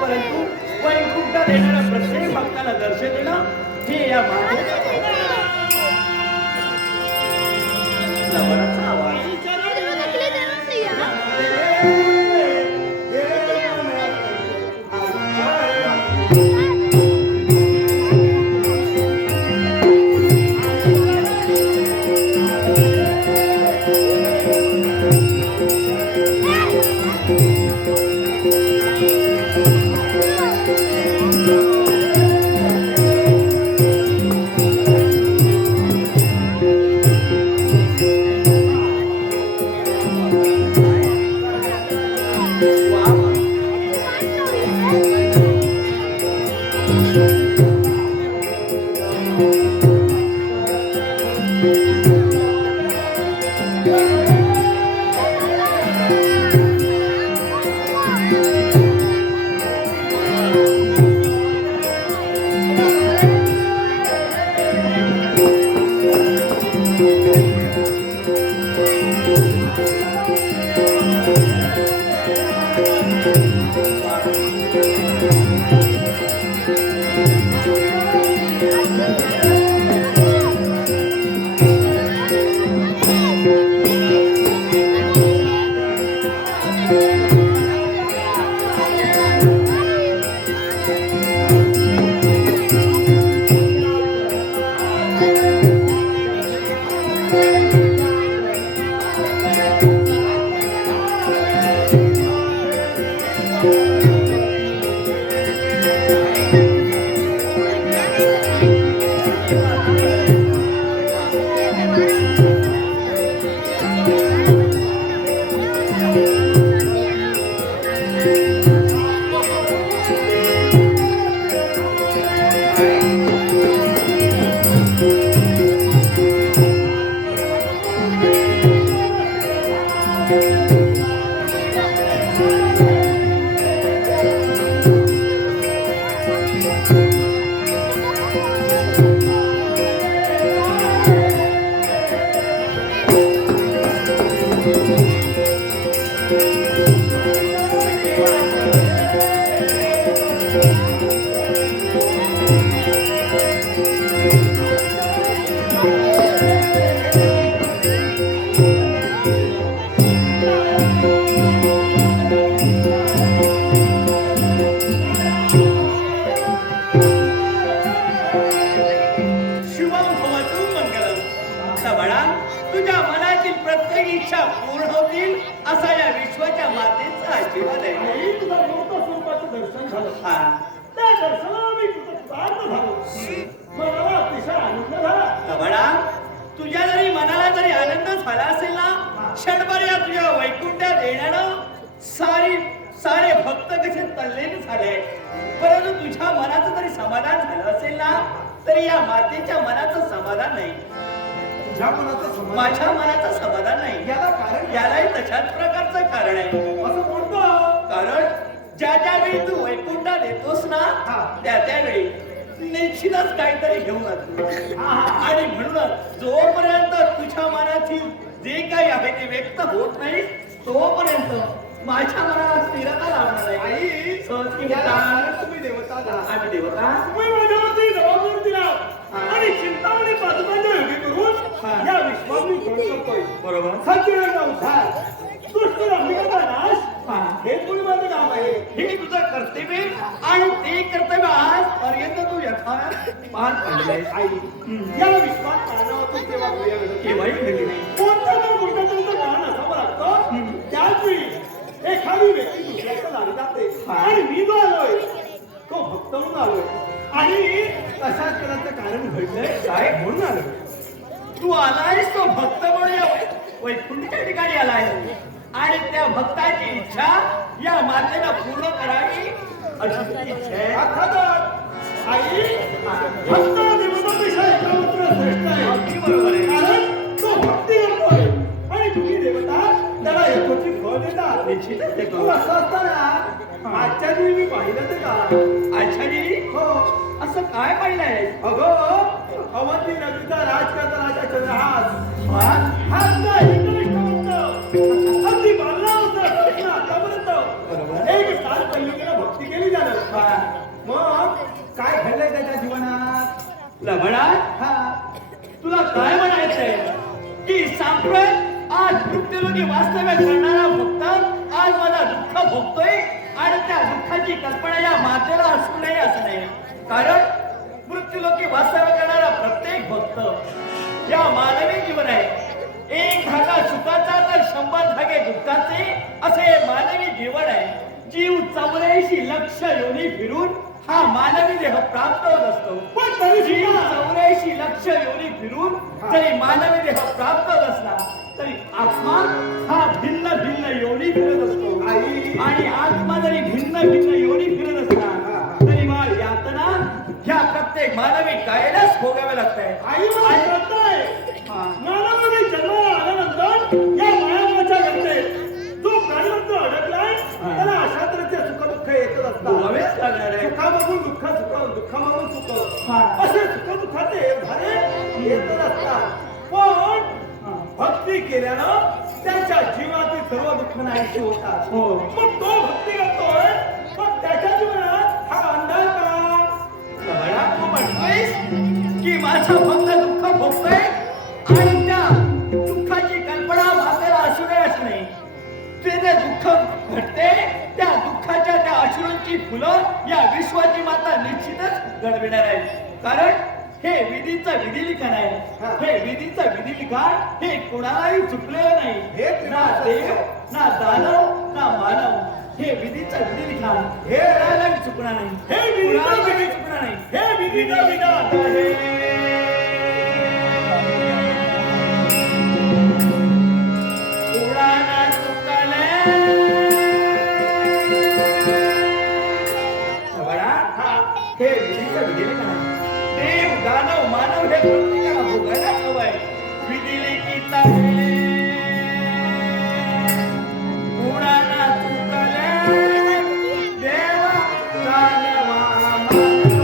परंतु वैकुंठात येणाऱ्या प्रत्येक भक्ताला दर्शन देणं हे या लवणाचा आवाज. शिवम भवतु मंगलम. सबळा, तुझ्या मनातील प्रत्येक इच्छा पूर्ण होतील असा या विश्वाच्या मातेचा आशीर्वाद आहे. आई तुझा मूर्त स्वरूपाचं दर्शन झालं. हा. त्या दर्शनाला मी कृतज्ञ झालो. मला अतिशय आनंद झाला. सबळा, तुझ्या जरी मनाला जरी आनंद झाला असेल ना, क्षणभर या तुझ्या वैकुंठात येण्यानं सारे भक्त कसे तल्लीन झाले. परंतु तुझ्या मनाचं जरी समाधान झालं असेल ना, तरी या मातेच्या मनाचं समाधान नाही. तुझ्या मनाचं समाधान माझ्या मनाचं समाधान नाही. याला कारण यालाही तशाच प्रकारचं कारण आहे. असं कोणतं? कारण ज्या वेळी तू वैकुंठात येतोस ना, त्या वेळी निश्चितच काहीतरी घेऊन येतो. आणि म्हणूनच जोपर्यंत तुझ्या मनातील जे काही आहे ते व्यक्त होत नाही, तोपर्यंत माझ्या मनाला स्थिरता लावणार आहे. आई, सहज की याला मोठा. कारण तुम्ही देवता आहात. आम्ही देवता. तुम्ही माझ्यावरती जबाबदारी दिला आणि चिंतामणी पादुकांच्या योगी करून या विश्वात मी ग्रहण करतोय. बरोबर. सज्जनांचा उद्धार, दुष्ट रंभिकांचा नाश, हे कोणी माझं काम आहे. हे तुझं कर्तव्य आणि ते कर्तव्य आजपर्यंत तू यथार्थ पार पाडले. आई, या विश्वात कारणावातून तेव्हा क्रिया घडत केव्हाही घडली नाही. कोणत्या ना कोणत्या तुमचं कारण असावं लागतं. त्याच वेळी एखादी व्यक्ती दुसऱ्याच्या दारी जाते आणि मी जो आलोय तो भक्त म्हणून आलोय आणि तशाच करायचं कारण घडलंय काय म्हणून आलोय. तू आलायस तो भक्त म्हणून या वैकुंठाच्या ठिकाणी आलाय आणि त्या भक्ताची इच्छा या मातेला पूर्ण करावी अशी तुझी इच्छा आहे. अर्थातच आई, भक्त देवतापेक्षा एकामात्र श्रेष्ठ आहे. अगदी बरोबर आहे. कारण तो भक्ती करतोय आणि तुम्ही देवता त्याला यथोचित फळ देतात. निश्चितच देतो. तू असं असताना आजच्या दिवशी मी पाहिलं ते का? आचारी, हो, असं काय पाहिलंय? अगं अवंती नगरीचा राज करता राजा चंद्रहास हा? हाच नाही कनिष्ठ भक्त. अगदी बालला होता कृष्ण आतापर्यंत बरोबर. एक साल पल्लिकेला भक्ती केली जाणं. हा. मग काय घडलंय त्याच्या जीवनात? लबडा, हा, तुला काय म्हणायचंय की सांप्रत आज मृत्यूलोकी वास्तव्य करणारा भक्त आज माझा दुःख भोगतोय आणि त्या दुःखाची कल्पना या मातेला असू नये असं नाही. कारण मृत्यूलोकी वास्तव्य करणारा प्रत्येक भक्त या मानवी जीवन आहे. एक धागा सुखाचा तर 100 धागे दुःखाचे असे मानवी जीवन आहे. जीव 84 लक्ष योनी फिरून हा मानवी देह प्राप्त होत असतो. पण तरी जीव सुद्धा 84 लक्ष योनी फिरून जरी मानवी देह प्राप्त होत असला तरी आत्मा हा भिन्न भिन्न योनी फिरत असतो. आई. आणि आत्मा जरी भिन्न भिन्न योनी फिरत असला तरी बाळ यातना ह्या प्रत्येक मानवी कायद्यास भोगाव्या लागतात. आई मला कळतंय. मानवाने जन्माला आल्यानंतर या मायामाच्या घडते जो प्राणवंत अडकलाय त्याला अशा तऱ्हेचे सुख दुःख येतच असतात. भोगावेच लागणार आहे. सुखामागून दुःख, दुःखामागून सुख, हा. असे सुख दुःखाचे भारे येतच असतात. पण भक्ती केल्यानं त्याच्या जीवनातील सर्व दुःख नाहीसे होतात. हो. मग तो भक्ती करतोय, मग त्याच्या जीवनात हा अंधार का? लबडा, तू म्हणतोयस की माझा भक्त दुःख भोगतोय आणि त्या दुःखाची कल्पना मातेला असू नये असं नाही. ते जे दुःख घडते त्या दुःखाच्या त्या अश्रूंची फुलं या विश्वाची माता निश्चितच घडविणार आहे. कारण हे विधीचं विधी लिखाण आहे. हे विधीचं विधी लिखाण हे कोणालाही चुकलेलं नाही. हे ना देव ना दानव ना मानव हे विधीचं विधी लिखाण हे कोणालाही चुकणार नाही. हे विधीचं कोणालाही विधी- चुकणार नाही. हे विधीचं विधान आहे. कोणाला चुकले बडा, हे विधीचं विधी लिखाण आहे. देव दानव मानव हे प्रत्येकाला भोगायला हवंय. विधी लिखित आहे. कोणाला चुकले देव दानवा मानव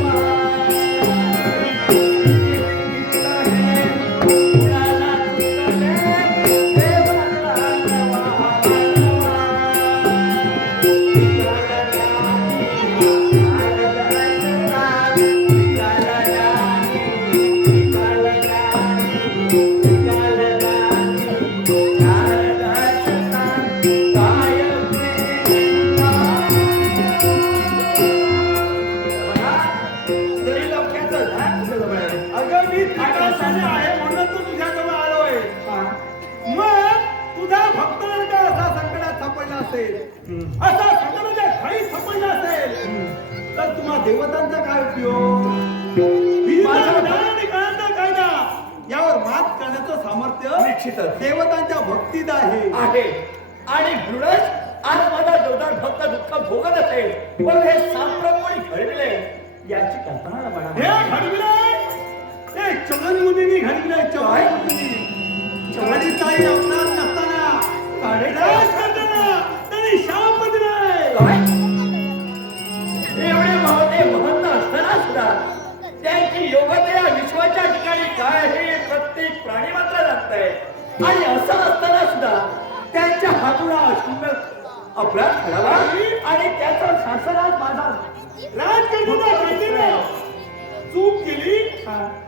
मी त्रासाने आहे म्हणून तू तुझ्याजवळ आलोय. हा. मग तुझा भक्त जर का असा संकटात सापडला असेल, असा संकटाच्या खाईत सापडला असेल, तर तुम्हा देवतांचा काय उपयोग? माझा आणि काळाचा कायदा यावर मात करण्याचं सामर्थ्य निश्चितच. देवतांच्या भक्तीत आहे. आहे. आणि म्हणूनच आज माझा जोरदार भक्त दुःख भोगत असेल, पण हे सांप्रत कोणी घडविले याची कल्पना हे मला घडविलंय ते चवन मुनींनी घडविलंय. चवन मुनी चवणीचाही अवतार नसताना काळीदास करताना त्यांनी शाप दिलाय. काय? एवढे महते महंत असताना सुद्धा त्यांची योग्यता या विश्वाच्या ठिकाणी काय हे प्रत्येक प्राणी मात्र जाणतंय. आणि असं असताना सुद्धा त्यांच्या हातून अशुभ अपराध घडावा आणि त्याचा शासनात माझा राजकारणाचा व्यक्तीने चूक केली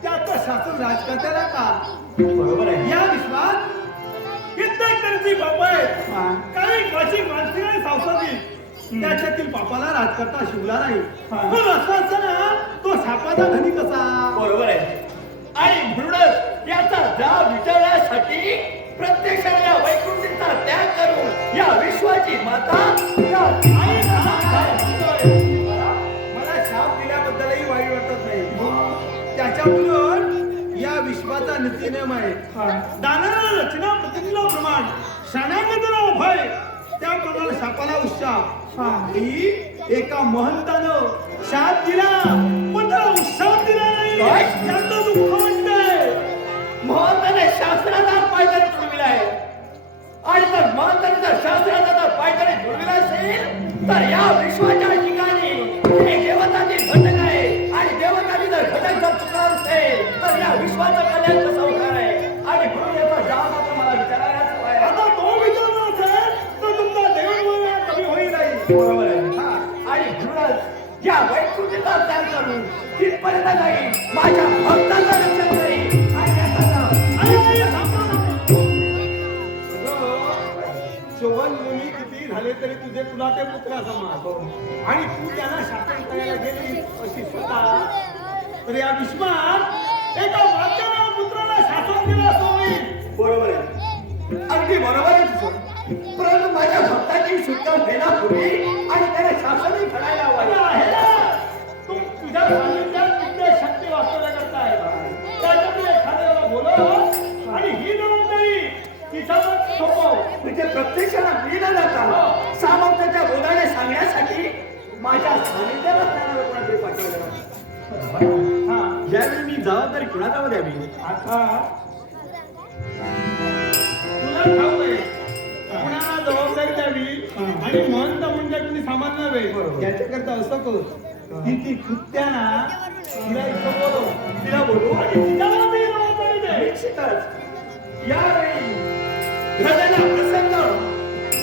त्याचं शासन राजकर्त्याला का? बरोबर आहे. या विश्वात कित्येक तऱ्हेची पाप आहेत. काही काशी मानसिक आणि सांसारिक त्याच्यातील पापाला राजकर्ता शिवला नाही. पण असं असताना तो शापाचा धनी कसा? बरोबर आहे. आणि म्हणूनच याचा जाब विचारण्यासाठी प्रत्यक्षाने या वैकुंठीचा त्याग करून या विश्वाची माता या आईला काय म्हणतोय? मला शाप दिल्याबद्दलही वाईट वाटत नाही. त्याच्या उलट या विश्वाचा नीतिनियम आहे. दानाला रचना प्रतिज्ञा प्रमाण शाणागतीला अभय त्याप्रमाणे शापाला उत्साह. ही एका महंतानं शाप दिला पण त्याला उत्साह दिला नाही. काय? त्याचं दुःख वाटतंय. महंताने शास्त्राचा पायदळी जुळविला आहे. आणि जर महंताने जर शास्त्राचा जर पायदळी जुळविला असेल तर या विश्वाच्या ठिकाणी हे देवताचे घटक आहे. आणि देवताने जर घटक जर चुकणार असेल तर या विश्वाचं कल्याण कसं होणार आहे? आणि म्हणून याचा जाब आता मला विचारायलाच पाहिजे. आता तो विचारला असेल तर तुमचा देवत्व कमी होईल नाही. बरोबर आहे. आणि म्हणूनच या वैकुंठीचा त्याग करून तिथपर्यंत जाईल माझ्या भक्तांचं रक्षण करील. आणि याचा जाब चवन मुनी किती झाले तरी तुझे तुला ते पुत्रा समान आणि तू त्यांना शासन करायला गेली अशी स्वतः तर या विश्वात एका वाक्याने पुत्राला शासन दिलं असं होईल. बरोबर आहे. अगदी बरोबर आहे तुझं. परंतु माझ्या भक्ताची सुटका होण्यापूर्वी आणि त्याला शासनही घडायला अरे हवं. आहे ना, तू तुझ्या सानिध्यात कुठल्या शक्ती वास्तव्य करताय त्याच्यातून एखाद्याला बोलव आणि ही जबाबदारी तिच्यावर सोपव. म्हणजे प्रत्यक्षाला मी न जाता सामंताच्या बोधाने सांगण्यासाठी माझ्या सानिध्याला असणाऱ्या कोणातरी पाठवलं. ज्यावेळी मी जबाबदारी कुणाला द्यावी? आता तुला ठाऊक आहे कुणाला जबाबदारी द्यावी आणि महंत म्हणजे कुणी सामान्य नव्हे. याच्याकरता असं कर की ती कुत्त्याना तिला इथं बोलव, तिला बोलू आणि तिला ती जबाबदारी दे. निश्चितच यावेळी घडलेला प्रसंग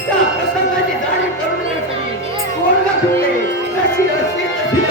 त्या प्रसंगाची जाणीव करून घेण्यासाठी कोणला कुठे कशी असली तशी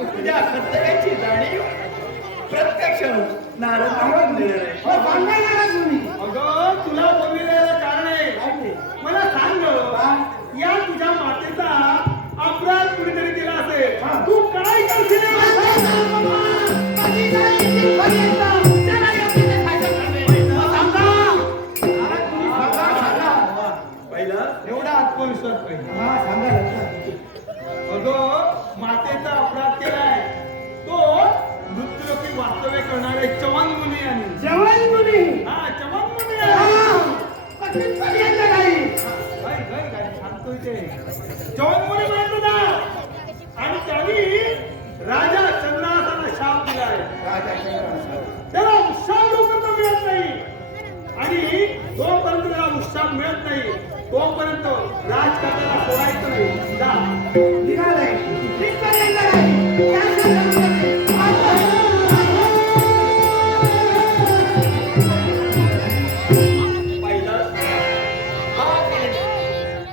तुझ्या कर्तव्याची जाणीव प्रत्यक्ष नारद अगं तुला बोललेलं कारण आहे. मला सांग या तुझ्या मातेचा अपराध कुणीतरी केला असेल तू काय करशील? प्रसाद मिळत नाही तोपर्यंत राजकारणाला सोडायचं नाही. जा. निघालाय इथपर्यंत नाही. कॅन्सल करतो. पाहिलं?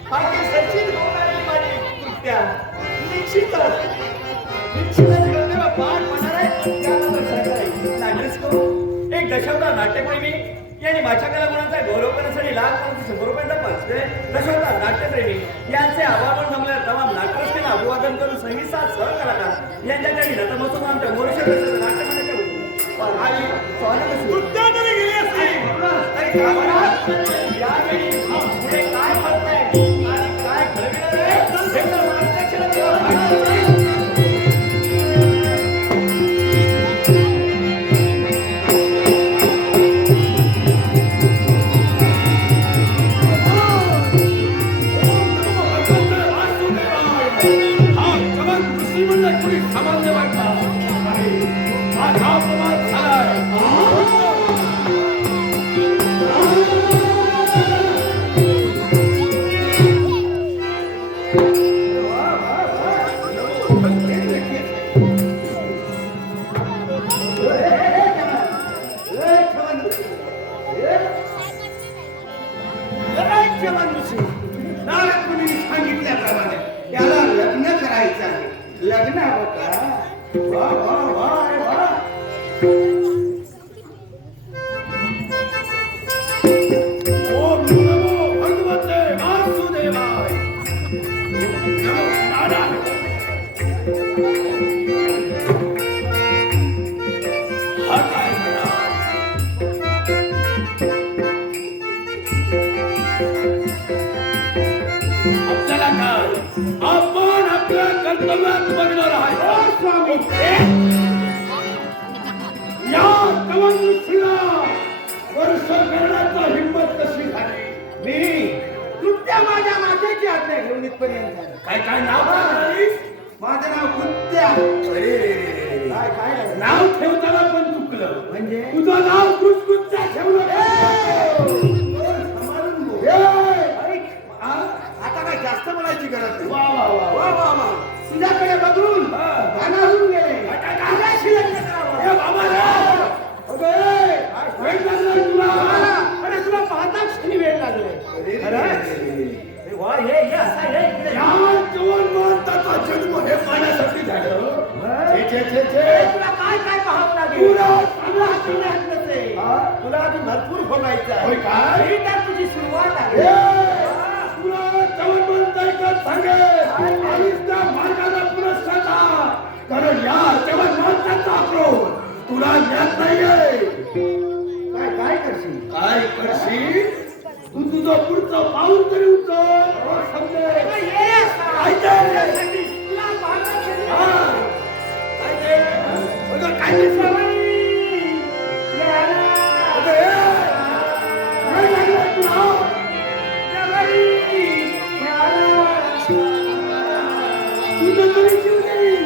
हा की सचिन होणारी माझी कृत्या निश्चितच गंगेला पार पडणार आहे. त्यानंतर सरकार आहे. नाटकच करू. एक दशावतार नाट्यप्रेमी यांनी माझ्या कलागुणांचा गौरव करण्यासाठी ₹1,00,000 पाचवे दशावतार नाट्यप्रेमी यांचे आभार मानून जमलेल्या तमाम नाट्यरसिकांना अभिवादन करून संगीत सहकलाकार यांच्याकडे नतमस्तक आमच्या मोरेश्वर नाट्यमंडळाच्या आणि स्वागत असो. कुठं तरी गेली असती. अरे का बरं? यावेळी पुढे काय म्हणताय आणि काय घडविणार आहे हे तर प्रत्यक्षात तेव्हा पाहणार आहे. नारदमुनी सांगितल्याप्रमाणे त्याला लग्न करायचं आहे. लग्न हवं का? वा वा वा अरे वा. ओम नमो भगवते वासुदेवाय. नमो नारायण. हा काय म्हणा? आपल्याला काय? आपण आपल्या कर्तव्यात बघणार आहे. स्वामी या कवंसला वर्ष करण्याचा हिंमत कशी झाली? मी तुमच्या माझ्या मातेची आज्ञा घेऊन इथपर्यंत आलो. काय काय नाव काय म्हणालीस? माझं नाव कुत्त्या. अरे काय काय झालं? नाव ठेवताना पण चुकलं. म्हणजे? तुझं नाव कुचकुच्चा ठेवलं. सांभाळून बोल. ऐक, आता काय जास्त बोलायची गरज नाही. वा वा वा वा वा वा. तुझ्याकडे बघून भानावरून गेले. तुझ्याशी लग्न करावं. ए बाबा रे! अबे! वेळ लागला तुला. अरे तुला पाहताच क्षणी वेळ लागले. अरे वा हे असा हे इकडे. या जवान माणसाचा जन्म हे पाण्यासाठी झालं. छे छे छे छे. तुला काय काय पाहावं लागेल? तुला तुला अजून लागलंच आहे. तुला अजून भरपूर भोगायचं आहे. होय काय? ही तर तुझी सुरुवात ए! आहे. तुला जवान माणसाचं सांगेल. आलीस त्या मार्गाला पुरस्कार द्या. कारण या जवान माणसाचा आक्रोश तुला ज्ञात नाहीये. काय काय करशील? काय करशील? तू तुझं पुढचं पाऊल तरी उचल. समजेल. काय ते? तुला पाहताच हा. काय ते? अगं, काय ते सांग? अगं, ए! काय लागलं तुला? तुझं तरी जीव देईन.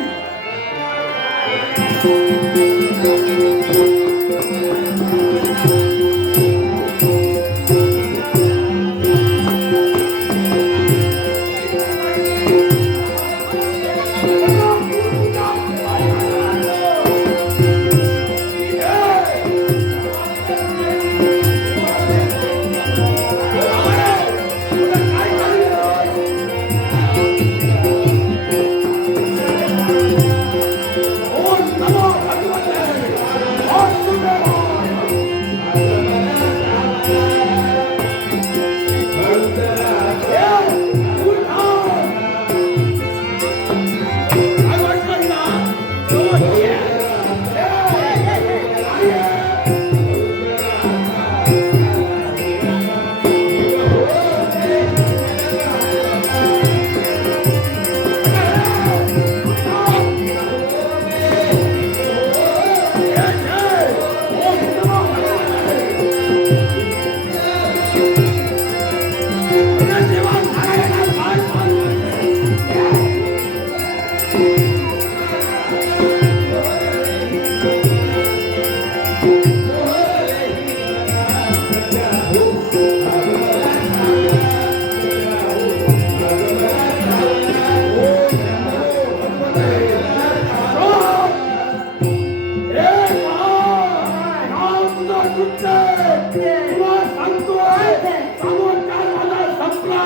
तुला सांगतोय समोरचा माझा संपला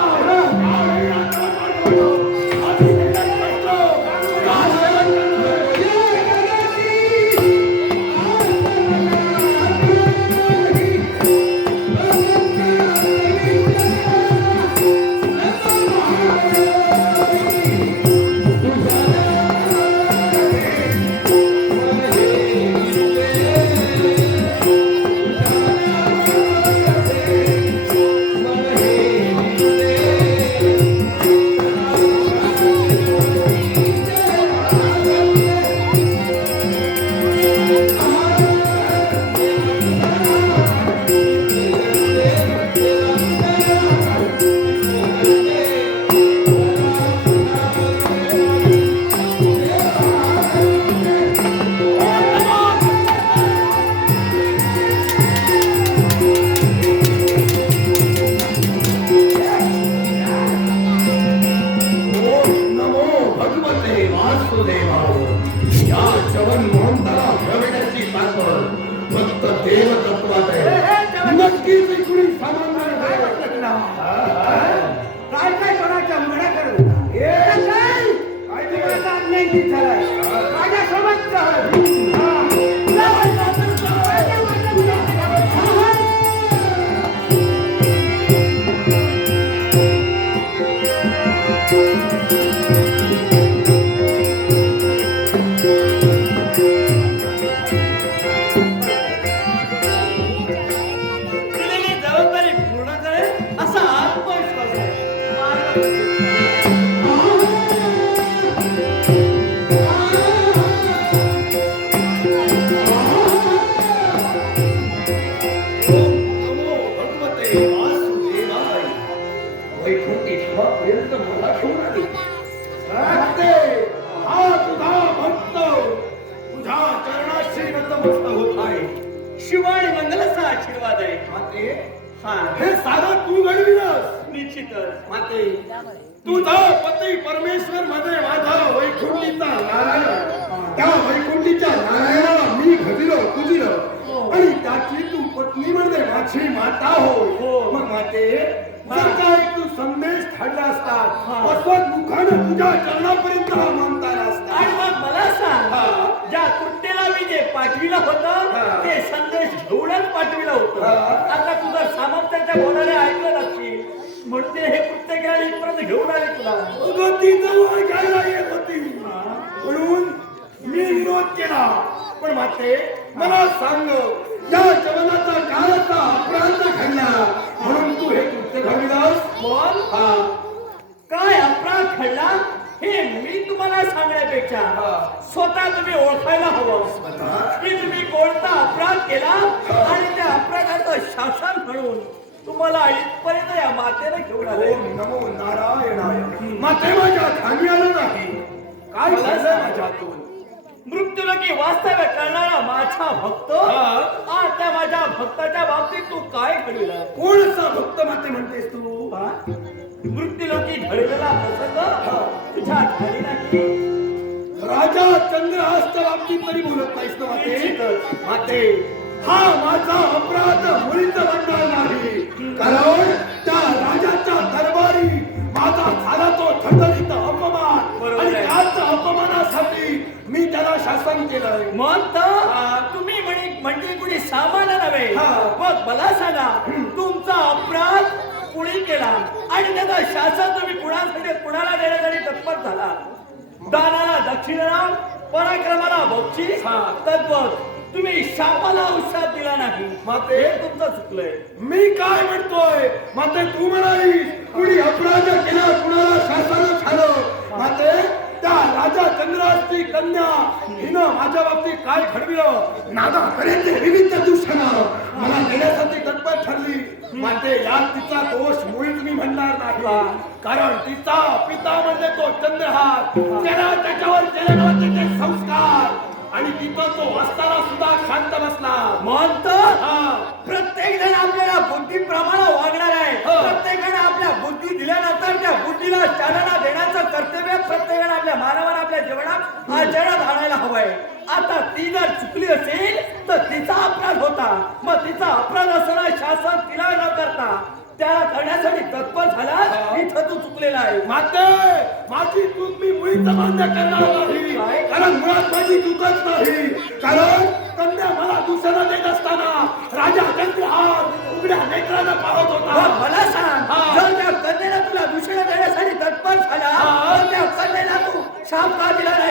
आधी निघत बसलो. तुला सेवन नमो भगवते वासुदेवाय. या चवन मोहनला द्रविडाची ताकद फक्त देव तत्वात आहे. नक्कीच इकडून सामान्य काय वाटलं तुला? काय काय कोणाच्या मना करत होता? काय तुम्हाला अन्याय किती झालाय? माझ्यासोबत चल. दिलेली जबाबदारी पूर्ण करेल असा आत्मविश्वास आहे. नमो भगवते वासुदेवाय. वैकुंठी धामापर्यंत मला घेऊन आली. राहते हा तुझा भक्त तुझ्या चरणाशी नतमस्तक होत आहे. शिव आणि मंगलाचा आशीर्वाद आहे. माते हा हे सारं तू घडविलंस. निश्चितच. माते तुझा पती परमेश्वर मध्ये माझा वैकुंठीचा नारायण त्या वैकुंठीच्या नारायणाला मी घडविलो पूजिलं आणि त्याची तू पत्नी मध्ये माझी माता हो. मग माते जर का एक तू संदेश काढला असतात अस्वत मुखानं तुझ्या चरणापर्यंत हा मानता आला असता. आणि मग मला सांग हा. ज्या कृत्येला मी जे पाठविलं होतं हा. ते संदेश घेऊनच पाठविलं होतं. हा. आता तुझं सामर्थ्याच्या बोलाने ऐकलं नसतील म्हणून ते हे कृत्य घ्यायला इथपर्यंत घेऊन आले तुला. अगं ती जवळ घ्यायला येत होती म्हणून मी विरोध केला. पण माते मला सांग या जवनाचा काळाचा अपराध घडला म्हणून तू हे कृत्य घडविलास. बोल हा काय अपराध घडला हे मी तुम्हाला सांगण्यापेक्षा स्वतः तुम्ही ओळखायला हवं की तुम्ही कोणता अपराध केला आणि त्या अपराधाचं शासन म्हणून तुम्हाला इथपर्यंत या मातेने घेऊन आले. ओम नमो नारायणाय. माते माझ्या ध्यानी आलं नाही. काय झालं माझ्यातून? मृत्यूलोकी वास्तव्य करणारा माझा भक्त आज त्या माझ्या भक्ताच्या बाबतीत तू काय घडविला? कोणचा भक्त माते म्हणतेस तू? मृत्यूलोकी घडलेला प्रसंग तुझ्या ध्यानी नाही. राजा चंद्रहासच्या बाबतीत तरी बोलत नाहीस ना माते? माते हा माझा अपराध मुळीच बनणार नाही. कारण त्या राजाच्या दरबारी माझा झाला तो थरथरीत अपमान बरोबर आणि आहे. त्याच अपमानासाठी मी त्याला शासन केलंय. मग तर तुम्ही म्हणजे कुणी सामान्य नव्हे. हा. मग मला सांगा तुमचा अपराध कुणी केला आणि त्याचा शासन तुम्ही कुणाला देण्यासाठी तत्पर झाला? दानाला दक्षिणा, पराक्रमाला बक्षीस, तद्वत तुम्ही शापाला उत्साह दिला नाही. माते हे तुमचं चुकलंय. मी काय म्हणतोय माते? तू म्हणाली कुणी अपराध केला कुणाला शासन झालं. माते त्या राजा चंद्राची कन्या हिनं माझ्या बाबतीत काय घडविलं नागापर्यंत विविध दूषणं मला देण्यासाठी तत्पर ठरली. माते यात तिचा दोष मुळीच मी म्हणणार नाही. कारण तिचा पिता म्हणजे तो चंद्रहास, त्याला त्याच्यावर केलेले होते ते संस्कार आणि तिथं तो असताना सुद्धा शांत बसला. म्हणतो प्रत्येक जण आपल्याला बुद्धीप्रमाणे वागणार आहे. प्रत्येकाने आपल्या बुद्धी दिल्यानंतर त्या बुद्धीला चालना देण्याचं कर्तव्य प्रत्येकाने आपल्या मानवाला आपल्या जीवनात आचरणात आणायला हवंय. आता ती जर चुकली असेल तर तिचा अपराध होता होता, मग तिचा अपराध असताना शासन तिला न करता त्याला करण्यासाठी तत्पर झाला, इथं तू चुकलेला आहे. माते माझी चूक मी मुळीच मान्य करणार नाही, कारण मुळात माझी चूकच नाही.